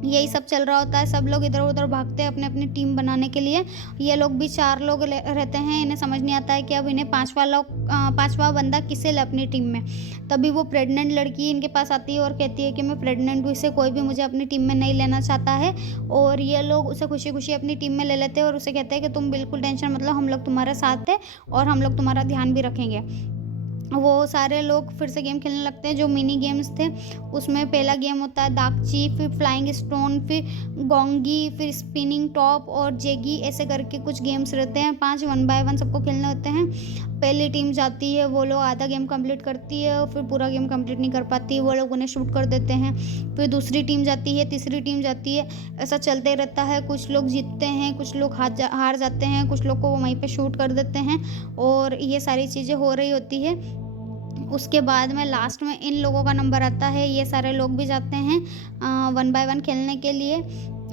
यही सब चल रहा होता है, सब लोग इधर उधर भागते हैं अपने अपनी टीम बनाने के लिए। ये लोग भी 4 लोग रहते हैं, इन्हें समझ नहीं आता है कि अब इन्हें 5वां बंदा किसे ले अपनी टीम में। तभी वो प्रेग्नेंट लड़की इनके पास आती है और कहती है कि मैं प्रेग्नेंट हूँ, इससे कोई भी मुझे अपनी टीम में नहीं लेना चाहता है। और ये लोग उसे खुशी खुशी अपनी टीम में ले लेते हैं और उसे कहते हैं कि तुम बिल्कुल टेंशन मत लो, हम लोग तुम्हारे साथ है और हम लोग तुम्हारा ध्यान भी रखेंगे। वो सारे लोग फिर से गेम खेलने लगते हैं जो मिनी गेम्स थे। उसमें पहला गेम होता है दागची, फिर फ्लाइंग स्टोन, फिर गोंगी, फिर स्पिनिंग टॉप और जेगी, ऐसे करके कुछ गेम्स रहते हैं 5 1 बाय 1 सबको खेलने होते हैं। पहली टीम जाती है, वो लोग आधा गेम कंप्लीट करती है और फिर पूरा गेम कंप्लीट नहीं कर पाती, वो लोग उन्हें शूट कर देते हैं। फिर दूसरी टीम जाती है, तीसरी टीम जाती है, ऐसा चलते रहता है। कुछ लोग जीतते हैं, कुछ लोग हार जाते हैं, कुछ लोग को वो वहीं पे शूट कर देते हैं और ये सारी चीज़ें हो रही होती है। उसके बाद में लास्ट में इन लोगों का नंबर आता है, ये सारे लोग भी जाते हैं 1 बाय 1 खेलने के लिए।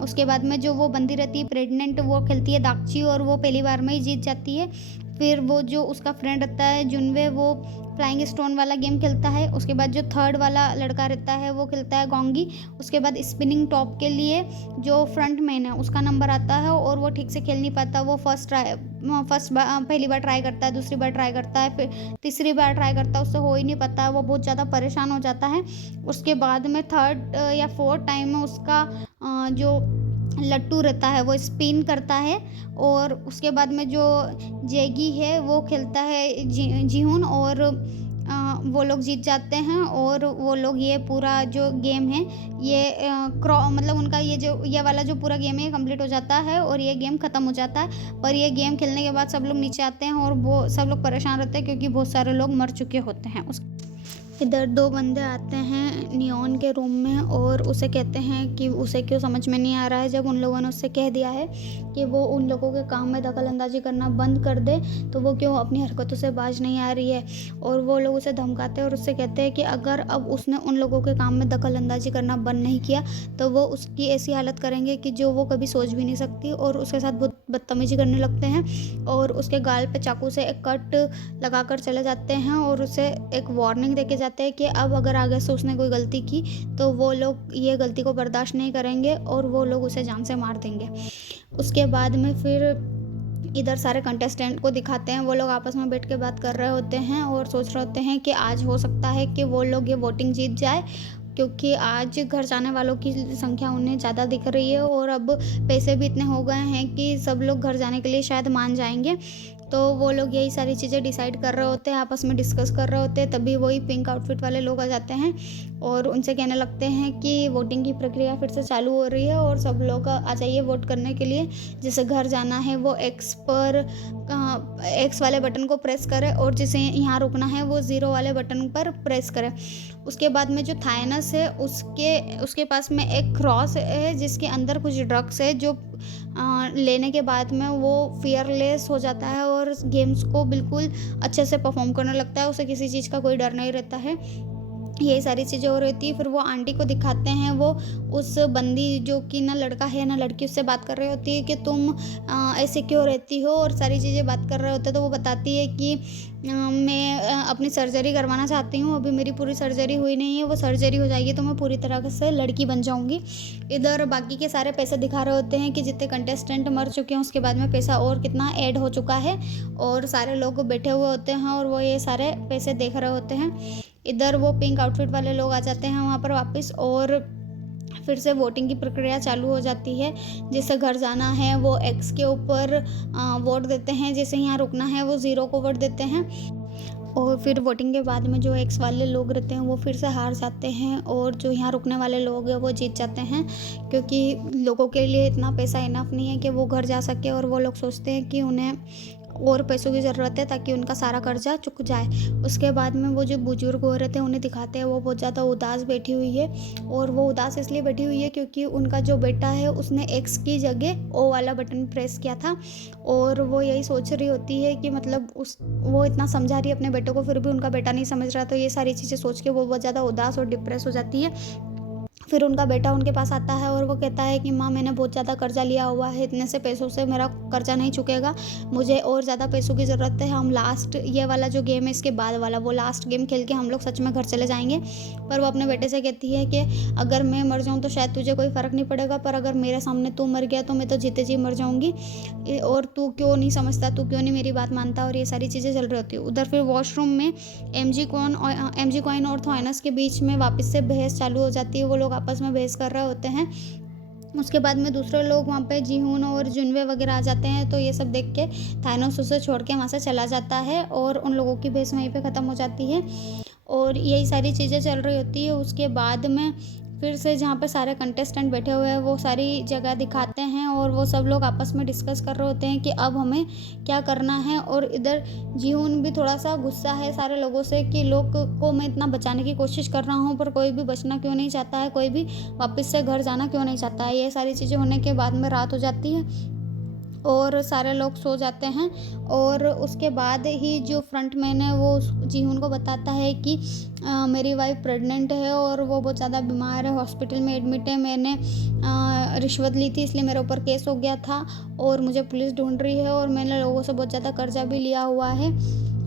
उसके बाद में जो वो बंदी रहती है प्रेग्नेंट, वो खेलती है दागची और वो पहली बार में ही जीत जाती है। फिर वो जो उसका फ्रेंड रहता है जुनवे, वो फ्लाइंग स्टोन वाला गेम खेलता है। उसके बाद जो थर्ड वाला लड़का रहता है वो खेलता है गोंगी। उसके बाद स्पिनिंग टॉप के लिए जो फ्रंट मैन है उसका नंबर आता है और वो ठीक से खेल नहीं पाता। वो पहली बार ट्राई करता है, दूसरी बार ट्राई करता है, फिर तीसरी बार ट्राई करता है, उससे हो ही नहीं पाता, वो बहुत ज़्यादा परेशान हो जाता है। उसके बाद में थर्ड या फोर्थ टाइम में उसका जो लट्टू रहता है वो स्पिन करता है। और उसके बाद में जो जेगी है वो खेलता है जीहून और वो लोग जीत जाते हैं। और वो लोग ये पूरा जो गेम है ये मतलब उनका ये वाला जो पूरा गेम है कंप्लीट हो जाता है और ये गेम ख़त्म हो जाता है। पर ये गेम खेलने के बाद सब लोग नीचे आते हैं और वो सब लोग परेशान रहते हैं क्योंकि बहुत सारे लोग मर चुके होते हैं। इधर 2 बंदे आते हैं नियॉन के रूम में और उसे कहते हैं कि उसे क्यों समझ में नहीं आ रहा है, जब उन लोगों ने उससे कह दिया है कि वो उन लोगों के काम में दखल अंदाजी करना बंद कर दे, तो वो क्यों अपनी हरकतों से बाज नहीं आ रही है। और वो लोग उसे धमकाते हैं और उससे कहते हैं कि अगर अब उसने उन लोगों के काम में दखल अंदाजी करना बंद नहीं किया तो वो उसकी ऐसी हालत करेंगे कि जो वो कभी सोच भी नहीं सकती, और उसके साथ बहुत बदतमीजी करने लगते हैं और उसके गाल पे चाकू से एक कट लगाकर चले जाते हैं और उसे एक वार्निंग देके जाते हैं कि अब अगर आगे से उसने कोई गलती की तो वो लोग ये गलती को बर्दाश्त नहीं करेंगे और वो लोग उसे जान से मार देंगे। उसके बाद में फिर इधर सारे कंटेस्टेंट को दिखाते हैं, वो लोग आपस में बैठ के बात कर रहे होते हैं और सोच रहे होते हैं कि आज हो सकता है कि वो लोग ये वोटिंग जीत जाए, क्योंकि आज घर जाने वालों की संख्या उन्हें ज़्यादा दिख रही है और अब पैसे भी इतने हो गए हैं कि सब लोग घर जाने के लिए शायद मान जाएंगे। तो वो लोग यही सारी चीज़ें डिसाइड कर रहे होते हैं, आपस में डिस्कस कर रहे होते हैं। तभी वही पिंक आउटफिट वाले लोग आ जाते हैं और उनसे कहने लगते हैं कि वोटिंग की प्रक्रिया फिर से चालू हो रही है और सब लोग आ जाइए वोट करने के लिए। जिसे घर जाना है वो एक्स वाले बटन को प्रेस करे और जिसे यहाँ रुकना है वो 0 वाले बटन पर प्रेस करे। उसके बाद में जो थाइनस है उसके पास में एक क्रॉस है जिसके अंदर कुछ ड्रग्स है, जो लेने के बाद में वो फियरलेस हो जाता है और गेम्स को बिल्कुल अच्छे से परफॉर्म करने लगता है। उसे किसी चीज़ का कोई डर नहीं रहता है। यही सारी चीज़ें हो रही थी। फिर वो आंटी को दिखाते हैं, वो उस बंदी जो कि ना लड़का है ना लड़की, उससे बात कर रही होती है कि तुम ऐसे क्यों रहती हो और सारी चीज़ें बात कर रहे होते हैं। तो वो बताती है कि मैं अपनी सर्जरी करवाना चाहती हूँ, अभी मेरी पूरी सर्जरी हुई नहीं है, वो सर्जरी हो जाएगी तो मैं पूरी तरह से लड़की बन जाऊँगी। इधर बाकी के सारे पैसे दिखा रहे होते हैं कि जितने कंटेस्टेंट मर चुके हैं उसके बाद में पैसा और कितना ऐड हो चुका है, और सारे लोग बैठे हुए होते हैं और वो ये सारे पैसे देख रहे होते हैं। इधर वो पिंक आउटफिट वाले लोग आ जाते हैं वहाँ पर वापस और फिर से वोटिंग की प्रक्रिया चालू हो जाती है। जिसे घर जाना है वो एक्स के ऊपर वोट देते हैं, जिसे यहाँ रुकना है वो 0 को वोट देते हैं। और फिर वोटिंग के बाद में जो एक्स वाले लोग रहते हैं वो फिर से हार जाते हैं और जो यहाँ रुकने वाले लोग हैं वो जीत जाते हैं, क्योंकि लोगों के लिए इतना पैसा इनफ नहीं है कि वो घर जा सके और वो लोग सोचते हैं कि उन्हें और पैसों की ज़रूरत है ताकि उनका सारा कर्जा चुक जाए। उसके बाद में वो जो बुजुर्ग हो रहे थे उन्हें दिखाते हैं, वो बहुत ज़्यादा उदास बैठी हुई है और वो उदास इसलिए बैठी हुई है क्योंकि उनका जो बेटा है उसने एक्स की जगह ओ वाला बटन प्रेस किया था और वो यही सोच रही होती है कि मतलब वो इतना समझा रही है अपने बेटे को, फिर भी उनका बेटा नहीं समझ रहा। तो ये सारी चीज़ें सोच के वो बहुत ज़्यादा उदास और डिप्रेस हो जाती है। फिर उनका बेटा उनके पास आता है और वो कहता है कि माँ, मैंने बहुत ज़्यादा कर्जा लिया हुआ है, इतने से पैसों से मेरा कर्जा नहीं चुकेगा, मुझे और ज़्यादा पैसों की ज़रूरत है। हम लास्ट ये वाला जो गेम है इसके बाद वाला वो लास्ट गेम खेल के हम लोग सच में घर चले जाएंगे। पर वो अपने बेटे से कहती है कि अगर मैं मर जाऊँ तो शायद तुझे कोई फ़र्क नहीं पड़ेगा, पर अगर मेरे सामने तू मर गया तो मैं तो जीते जी मर जाऊँगी, और तू क्यों नहीं समझता, तू क्यों नहीं मेरी बात मानता। और ये सारी चीज़ें चल रही होती है। उधर फिर वॉशरूम में एमजी कॉइन और थाइनस के बीच में वापस से बहस चालू हो जाती है। वो लोग आपस में बहस कर रहे होते हैं। उसके बाद में दूसरे लोग वहाँ पे जीहून और जुनवे वगैरह आ जाते हैं। तो ये सब देख के थाइनस उसे छोड़ के वहाँ से चला जाता है और उन लोगों की बहस वहीं पे ख़त्म हो जाती है और यही सारी चीज़ें चल रही होती है। उसके बाद में फिर से जहाँ पे सारे कंटेस्टेंट बैठे हुए हैं वो सारी जगह दिखाते हैं और वो सब लोग आपस में डिस्कस कर रहे होते हैं कि अब हमें क्या करना है। और इधर जीहून भी थोड़ा सा गुस्सा है सारे लोगों से कि लोग को मैं इतना बचाने की कोशिश कर रहा हूँ पर कोई भी बचना क्यों नहीं चाहता है, कोई भी वापस से घर जाना क्यों नहीं चाहता है। ये सारी चीज़ें होने के बाद में रात हो जाती है और सारे लोग सो जाते हैं। और उसके बाद ही जो फ्रंटमैन है वो जीहून को बताता है कि मेरी वाइफ प्रेग्नेंट है और वो बहुत ज़्यादा बीमार है, हॉस्पिटल में एडमिट है, मैंने रिश्वत ली थी इसलिए मेरे ऊपर केस हो गया था और मुझे पुलिस ढूंढ रही है और मैंने लोगों से बहुत ज़्यादा कर्जा भी लिया हुआ है।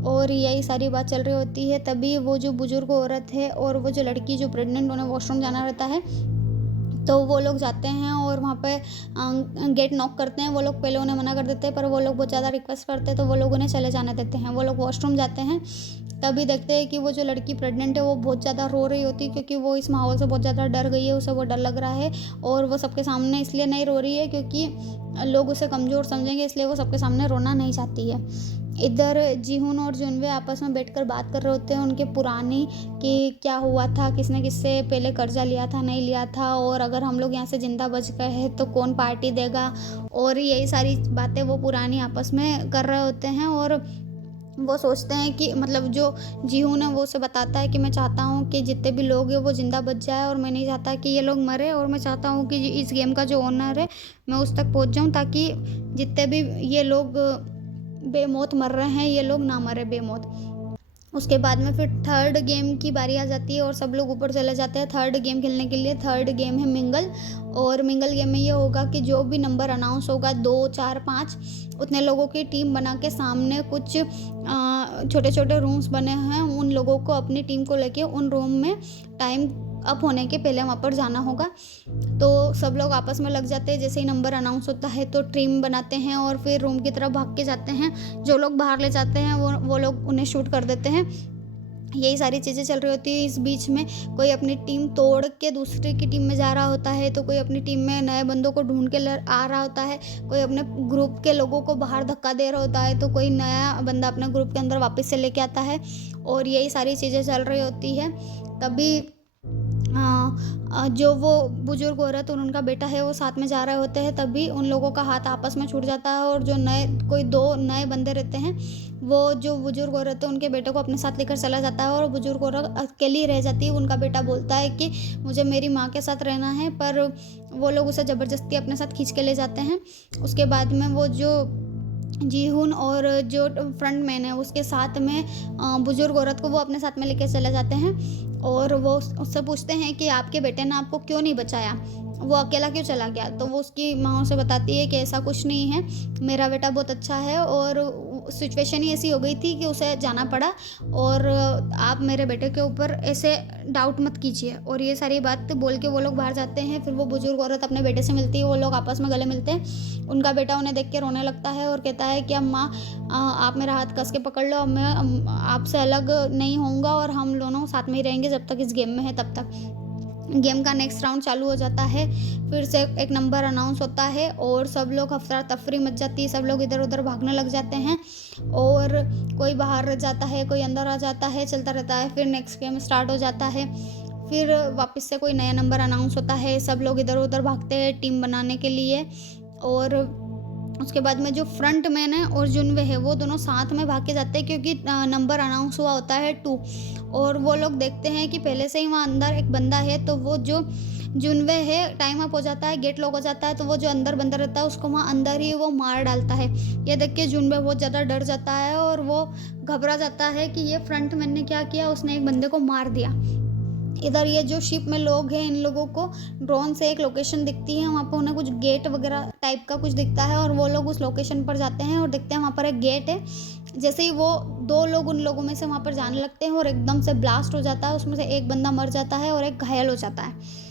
और यही सारी बात चल रही होती है। तभी वो जो बुजुर्ग औरत है और वो जो लड़की जो प्रेग्नेंट, उन्हें वॉशरूम जाना रहता है तो वो लोग जाते हैं और वहाँ पे गेट नॉक करते हैं। वो लोग पहले उन्हें मना कर देते हैं पर वो लोग बहुत ज़्यादा रिक्वेस्ट करते हैं तो वो लोग उन्हें चले जाने देते हैं। वो लोग वॉशरूम जाते हैं, तभी देखते हैं कि वो जो लड़की प्रेग्नेंट है वो बहुत ज़्यादा रो रही होती है क्योंकि वो इस माहौल से बहुत ज़्यादा डर गई है, उसे वो डर लग रहा है। और वो सबके सामने इसलिए नहीं रो रही है क्योंकि लोग उसे कमज़ोर समझेंगे, इसलिए वो सबके सामने रोना नहीं चाहती है। इधर जीहून और जुनवे आपस में बैठकर बात कर रहे होते हैं उनके पुरानी कि क्या हुआ था, किसने किससे पहले कर्जा लिया था, नहीं लिया था, और अगर हम लोग यहाँ से ज़िंदा बच गए हैं तो कौन पार्टी देगा। और यही सारी बातें वो पुरानी आपस में कर रहे होते हैं और वो सोचते हैं कि मतलब जो जीहून है वो उसे बताता है कि मैं चाहता हूँ कि जितने भी लोग हैं वो ज़िंदा बच जाए और मैं नहीं चाहता कि ये लोग मरे, और मैं चाहता हूँ कि इस गेम का जो ओनर है मैं उस तक पहुँच जाऊँ ताकि जितने भी ये लोग बेमौत मर रहे हैं ये लोग ना मरे बेमौत। उसके बाद में फिर थर्ड गेम की बारी आ जाती है और सब लोग ऊपर चले जाते हैं थर्ड गेम खेलने के लिए। थर्ड गेम है मिंगल, और मिंगल गेम में ये होगा कि जो भी नंबर अनाउंस होगा 2, 4, 5 उतने लोगों की टीम बना के सामने कुछ छोटे छोटे रूम्स बने हैं, उन लोगों को अपनी टीम को लेके उन रूम में टाइम अप होने के पहले वहाँ पर जाना होगा। तो सब लोग आपस में लग जाते हैं, जैसे ही नंबर अनाउंस होता है तो टीम बनाते हैं और फिर रूम की तरफ भाग के जाते हैं। जो लोग बाहर ले जाते हैं वो लोग उन्हें शूट कर देते हैं। यही सारी चीज़ें चल रही होती है। इस बीच में कोई अपनी टीम तोड़ के दूसरे की टीम में जा रहा होता है, तो कोई अपनी टीम में नए बंदों को ढूंढ के आ रहा होता है, कोई अपने ग्रुप के लोगों को बाहर धक्का दे रहा होता है, तो कोई नया बंदा अपने ग्रुप के अंदर वापस से लेके आता है। और यही सारी चीज़ें चल रही होती है। तभी जो वो बुजुर्ग औरत और उनका बेटा है वो साथ में जा रहे होते हैं, तभी उन लोगों का हाथ आपस में छूट जाता है और जो कोई दो नए बंदे रहते हैं, वो जो बुजुर्ग औरत है उनके बेटे को अपने साथ लेकर चला जाता है और बुजुर्ग औरत अकेली रह जाती है। उनका बेटा बोलता है कि मुझे मेरी माँ के साथ रहना है, पर वो लोग उसे ज़बरदस्ती अपने साथ खींच के ले जाते हैं। उसके बाद में वो जो जीहुन और जो फ्रंट मैन है उसके साथ में बुजुर्ग औरत को वो अपने साथ में लेके चले जाते हैं और वो उससे पूछते हैं कि आपके बेटे ने आपको क्यों नहीं बचाया, वो अकेला क्यों चला गया। तो वो उसकी माँ उसे बताती है कि ऐसा कुछ नहीं है, मेरा बेटा बहुत अच्छा है और सिचुएशन ही ऐसी हो गई थी कि उसे जाना पड़ा, और आप मेरे बेटे के ऊपर ऐसे डाउट मत कीजिए। और ये सारी बात बोल के वो लोग बाहर जाते हैं। फिर वो बुजुर्ग औरत अपने बेटे से मिलती है, वो लोग आपस में गले मिलते हैं। उनका बेटा उन्हें देख के रोने लगता है और कहता है कि अम्मा आप मेरा हाथ कस के पकड़ लो, अब मैं आपसे अलग नहीं होऊंगा और हम दोनों साथ में ही रहेंगे जब तक इस गेम में है तब तक। गेम का नेक्स्ट राउंड चालू हो जाता है, फिर से एक नंबर अनाउंस होता है और सब लोग अफरा तफरी मच जाती है, सब लोग इधर उधर भागने लग जाते हैं और कोई बाहर जाता है, कोई अंदर आ जाता है, चलता रहता है। फिर नेक्स्ट गेम स्टार्ट हो जाता है, फिर वापस से कोई नया नंबर अनाउंस होता है, सब लोग इधर उधर भागते हैं टीम बनाने के लिए। और उसके बाद में जो फ्रंट मैन है और जुनवे है वो दोनों साथ में भाग के जाते हैं, क्योंकि नंबर अनाउंस हुआ होता है 2, और वो लोग देखते हैं कि पहले से ही वहाँ अंदर एक बंदा है। तो वो जो जुनवे है टाइम अप हो जाता है, गेट लॉक हो जाता है, तो वो जो अंदर बंदा रहता है उसको वहाँ अंदर ही वो मार डालता है। ये देख के जुनवे बहुत ज़्यादा डर जाता है और वो घबरा जाता है कि ये फ्रंट मैन ने क्या किया, उसने एक बंदे को मार दिया। इधर ये जो शिप में लोग हैं इन लोगों को ड्रोन से एक लोकेशन दिखती है, वहाँ पर उन्हें कुछ गेट वगैरह टाइप का कुछ दिखता है और वो लोग उस लोकेशन पर जाते हैं और देखते हैं वहाँ पर एक गेट है। जैसे ही वो 2 लोग उन लोगों में से वहाँ पर जाने लगते हैं और एकदम से ब्लास्ट हो जाता है, उसमें से एक बंदा मर जाता है और एक घायल हो जाता है।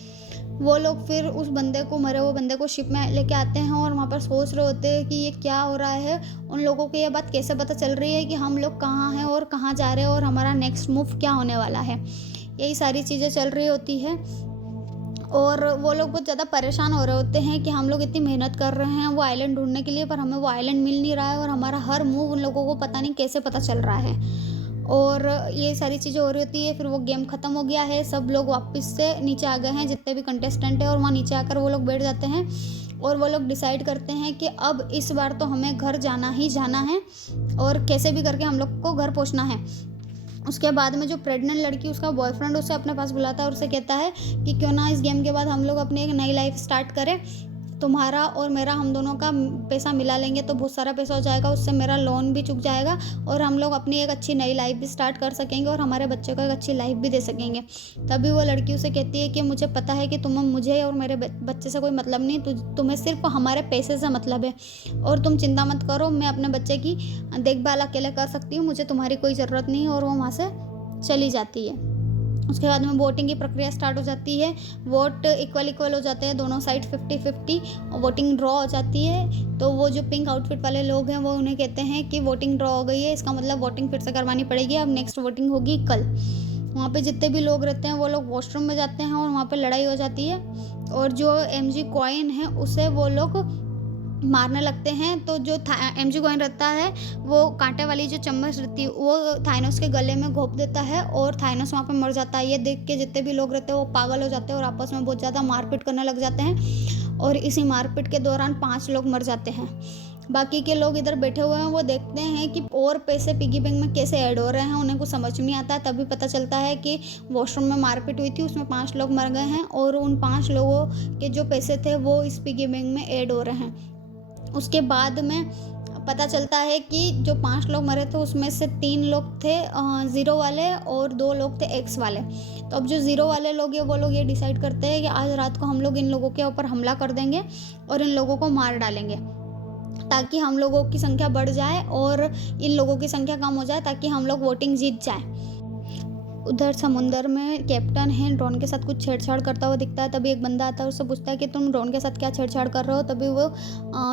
वो लोग फिर उस बंदे को, मरे हुए बंदे को शिप में लेके आते हैं और वहाँ पर सोच रहे होते हैं कि ये क्या हो रहा है। उन लोगों को ये बात कैसे पता चल रही है कि हम लोग कहाँ हैं और कहाँ जा रहे हैं और हमारा नेक्स्ट मूव क्या होने वाला है। यही सारी चीज़ें चल रही होती है और वो लोग बहुत ज़्यादा परेशान हो रहे होते हैं कि हम लोग इतनी मेहनत कर रहे हैं वो आइलैंड ढूंढने के लिए, पर हमें वो आइलैंड मिल नहीं रहा है और हमारा हर मूव उन लोगों को पता नहीं कैसे पता चल रहा है। और ये सारी चीज़ें हो रही होती है। फिर वो गेम ख़त्म हो गया है, सब लोग वापस से नीचे आ गए हैं जितने भी कंटेस्टेंट हैं, और वहाँ नीचे आकर वो लोग बैठ जाते हैं और वो लोग डिसाइड करते हैं कि अब इस बार तो हमें घर जाना ही जाना है और कैसे भी करके हम लोग को घर पहुँचना है। उसके बाद में जो प्रेग्नेंट लड़की, उसका बॉयफ्रेंड उसे अपने पास बुलाता है और उसे कहता है कि क्यों ना इस गेम के बाद हम लोग अपनी एक नई लाइफ स्टार्ट करें, तुम्हारा और मेरा हम दोनों का पैसा मिला लेंगे तो बहुत सारा पैसा हो जाएगा, उससे मेरा लोन भी चुक जाएगा और हम लोग अपनी एक अच्छी नई लाइफ भी स्टार्ट कर सकेंगे और हमारे बच्चे को एक अच्छी लाइफ भी दे सकेंगे। तभी वो लड़की उसे कहती है कि मुझे पता है कि तुम्हें मुझे और मेरे बच्चे से कोई मतलब नहीं, तुम्हें सिर्फ हमारे पैसे से मतलब है और तुम चिंता मत करो, मैं अपने बच्चे की देखभाल अकेले कर सकती हूँ, मुझे तुम्हारी कोई ज़रूरत नहीं। और वो वहाँ से चली जाती है। उसके बाद में वोटिंग की प्रक्रिया स्टार्ट हो जाती है। वोट इक्वल हो जाते हैं, दोनों साइड 50-50, वोटिंग ड्रॉ हो जाती है। तो वो जो पिंक आउटफिट वाले लोग हैं वो उन्हें कहते हैं कि वोटिंग ड्रॉ हो गई है, इसका मतलब वोटिंग फिर से करवानी पड़ेगी, अब नेक्स्ट वोटिंग होगी कल। वहाँ पे जितने भी लोग रहते हैं वो लोग वॉशरूम में जाते हैं और वहाँ पे लड़ाई हो जाती है और जो MG कॉइन है उसे वो लोग मारने लगते हैं। तो जो MG कॉइन रहता है वो कांटे वाली जो चम्मच रहती है वो थाइनोस के गले में घोंप देता है और थाइनोस वहाँ पे मर जाता है। ये देख के जितने भी लोग रहते हैं वो पागल हो जाते हैं और आपस में बहुत ज़्यादा मारपीट करने लग जाते हैं और इसी मारपीट के दौरान 5 लोग मर जाते हैं। बाकी के लोग इधर बैठे हुए हैं, वो देखते हैं कि और पैसे पिगी बैंक में कैसे ऐड हो रहे हैं, उन्हें कुछ समझ नहीं आता। तभी पता चलता है कि वॉशरूम में मारपीट हुई थी, उसमें 5 लोग मर गए हैं और उन 5 लोगों के जो पैसे थे वो इस पिगी बैंक में ऐड हो रहे हैं। उसके बाद में पता चलता है कि जो 5 लोग मरे थे उसमें से 3 लोग थे 0 वाले और 2 लोग थे X वाले। तो अब जो 0 वाले लोग हैं वो लोग ये डिसाइड करते हैं कि आज रात को हम लोग इन लोगों के ऊपर हमला कर देंगे और इन लोगों को मार डालेंगे ताकि हम लोगों की संख्या बढ़ जाए और इन लोगों की संख्या कम हो जाए ताकि हम लोग वोटिंग जीत जाए। उधर समुंदर में कैप्टन है ड्रोन के साथ कुछ छेड़छाड़ करता हुआ दिखता है। तभी एक बंदा आता है, उससे पूछता है कि तुम ड्रोन के साथ क्या छेड़छाड़ कर रहे हो। तभी वो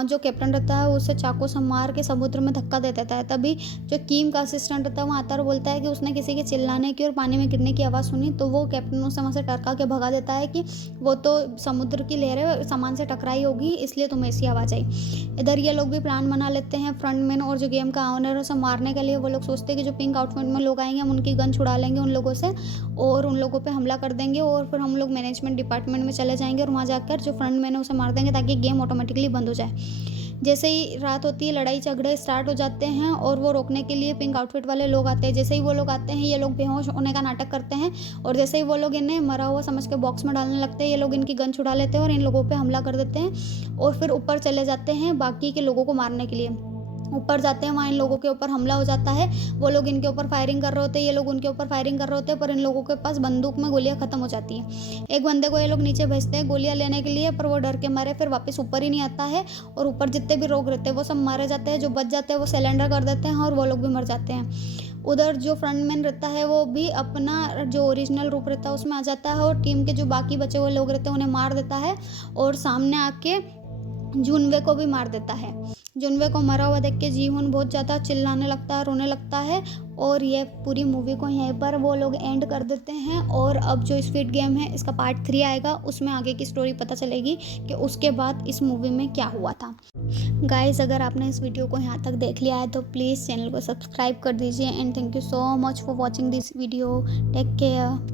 जो कैप्टन रहता है उसे चाकू से मार के समुद्र में धक्का दे देता है। तभी जो कीम का असिस्टेंट रहता है वो आता है और बोलता है कि उसने किसी के चिल्लाने की और पानी में गिरने की आवाज़ सुनी। तो वो कैप्टन उसे वहाँ से टरका के भगा देता है कि वो तो समुद्र की लहरें सामान से टकराई होगी, इसलिए तुम्हें ऐसी आवाज़ आई। इधर ये लोग भी प्लान बना लेते हैं, फ्रंटमैन और जो गेम का ओनर है उसे मारने के लिए। वो लोग सोचते हैं कि जो पिंक आउटफिट में लोग आएंगे हम उनकी गन छुड़ा लेंगे उन लोगों से और उन लोगों पे हमला कर देंगे और फिर हम लोग मैनेजमेंट डिपार्टमेंट में चले जाएंगे और वहाँ जाकर जो फ्रंटमैन है उसे मार देंगे ताकि गेम ऑटोमेटिकली बंद हो जाए। जैसे ही रात होती है लड़ाई झगड़े स्टार्ट हो जाते हैं और वो रोकने के लिए पिंक आउटफिट वाले लोग आते हैं। जैसे ही वो लोग आते हैं ये लोग बेहोश होने का नाटक करते हैं और जैसे ही वो लोग इन्हें मरा हुआ समझ के बॉक्स में डालने लगते हैं ये लोग इनकी गन छुड़ा लेते हैं और इन लोगों पे हमला कर देते हैं और फिर ऊपर चले जाते हैं बाकी के लोगों को मारने के लिए। ऊपर जाते हैं, वहाँ इन लोगों के ऊपर हमला हो जाता है। वो लोग इनके ऊपर फायरिंग कर रहे होते हैं, ये लोग उनके ऊपर फायरिंग कर रहे होते हैं, पर इन लोगों के पास बंदूक में गोलियां खत्म हो जाती हैं। एक बंदे को ये लोग नीचे भेजते हैं गोलियां लेने के लिए, पर वो डर के मारे फिर वापस ऊपर ही नहीं आता है और ऊपर जितने भी लोग रहते हैं वो सब मारे जाते हैं। जो बच जाते हैं वो सिलेंडर कर देते हैं और वो लोग भी मर जाते हैं। उधर जो फ्रंटमैन रहता है वो भी अपना जो ओरिजिनल रूप रहता है उसमें आ जाता है और टीम के जो बाकी बचे हुए लोग रहते हैं उन्हें मार देता है और सामने आके जुनवे को भी मार देता है। जुनवे को मरा हुआ देख के जीहुन बहुत ज़्यादा चिल्लाने लगता है, रोने लगता है और ये पूरी मूवी को यहीं पर वो लोग एंड कर देते हैं। और अब जो स्क्विड गेम है इसका पार्ट 3 आएगा, उसमें आगे की स्टोरी पता चलेगी कि उसके बाद इस मूवी में क्या हुआ था। गाइस अगर आपने इस वीडियो को यहाँ तक देख लिया है तो प्लीज़ चैनल को सब्सक्राइब कर दीजिए and thank you so much for watching this video. Take care.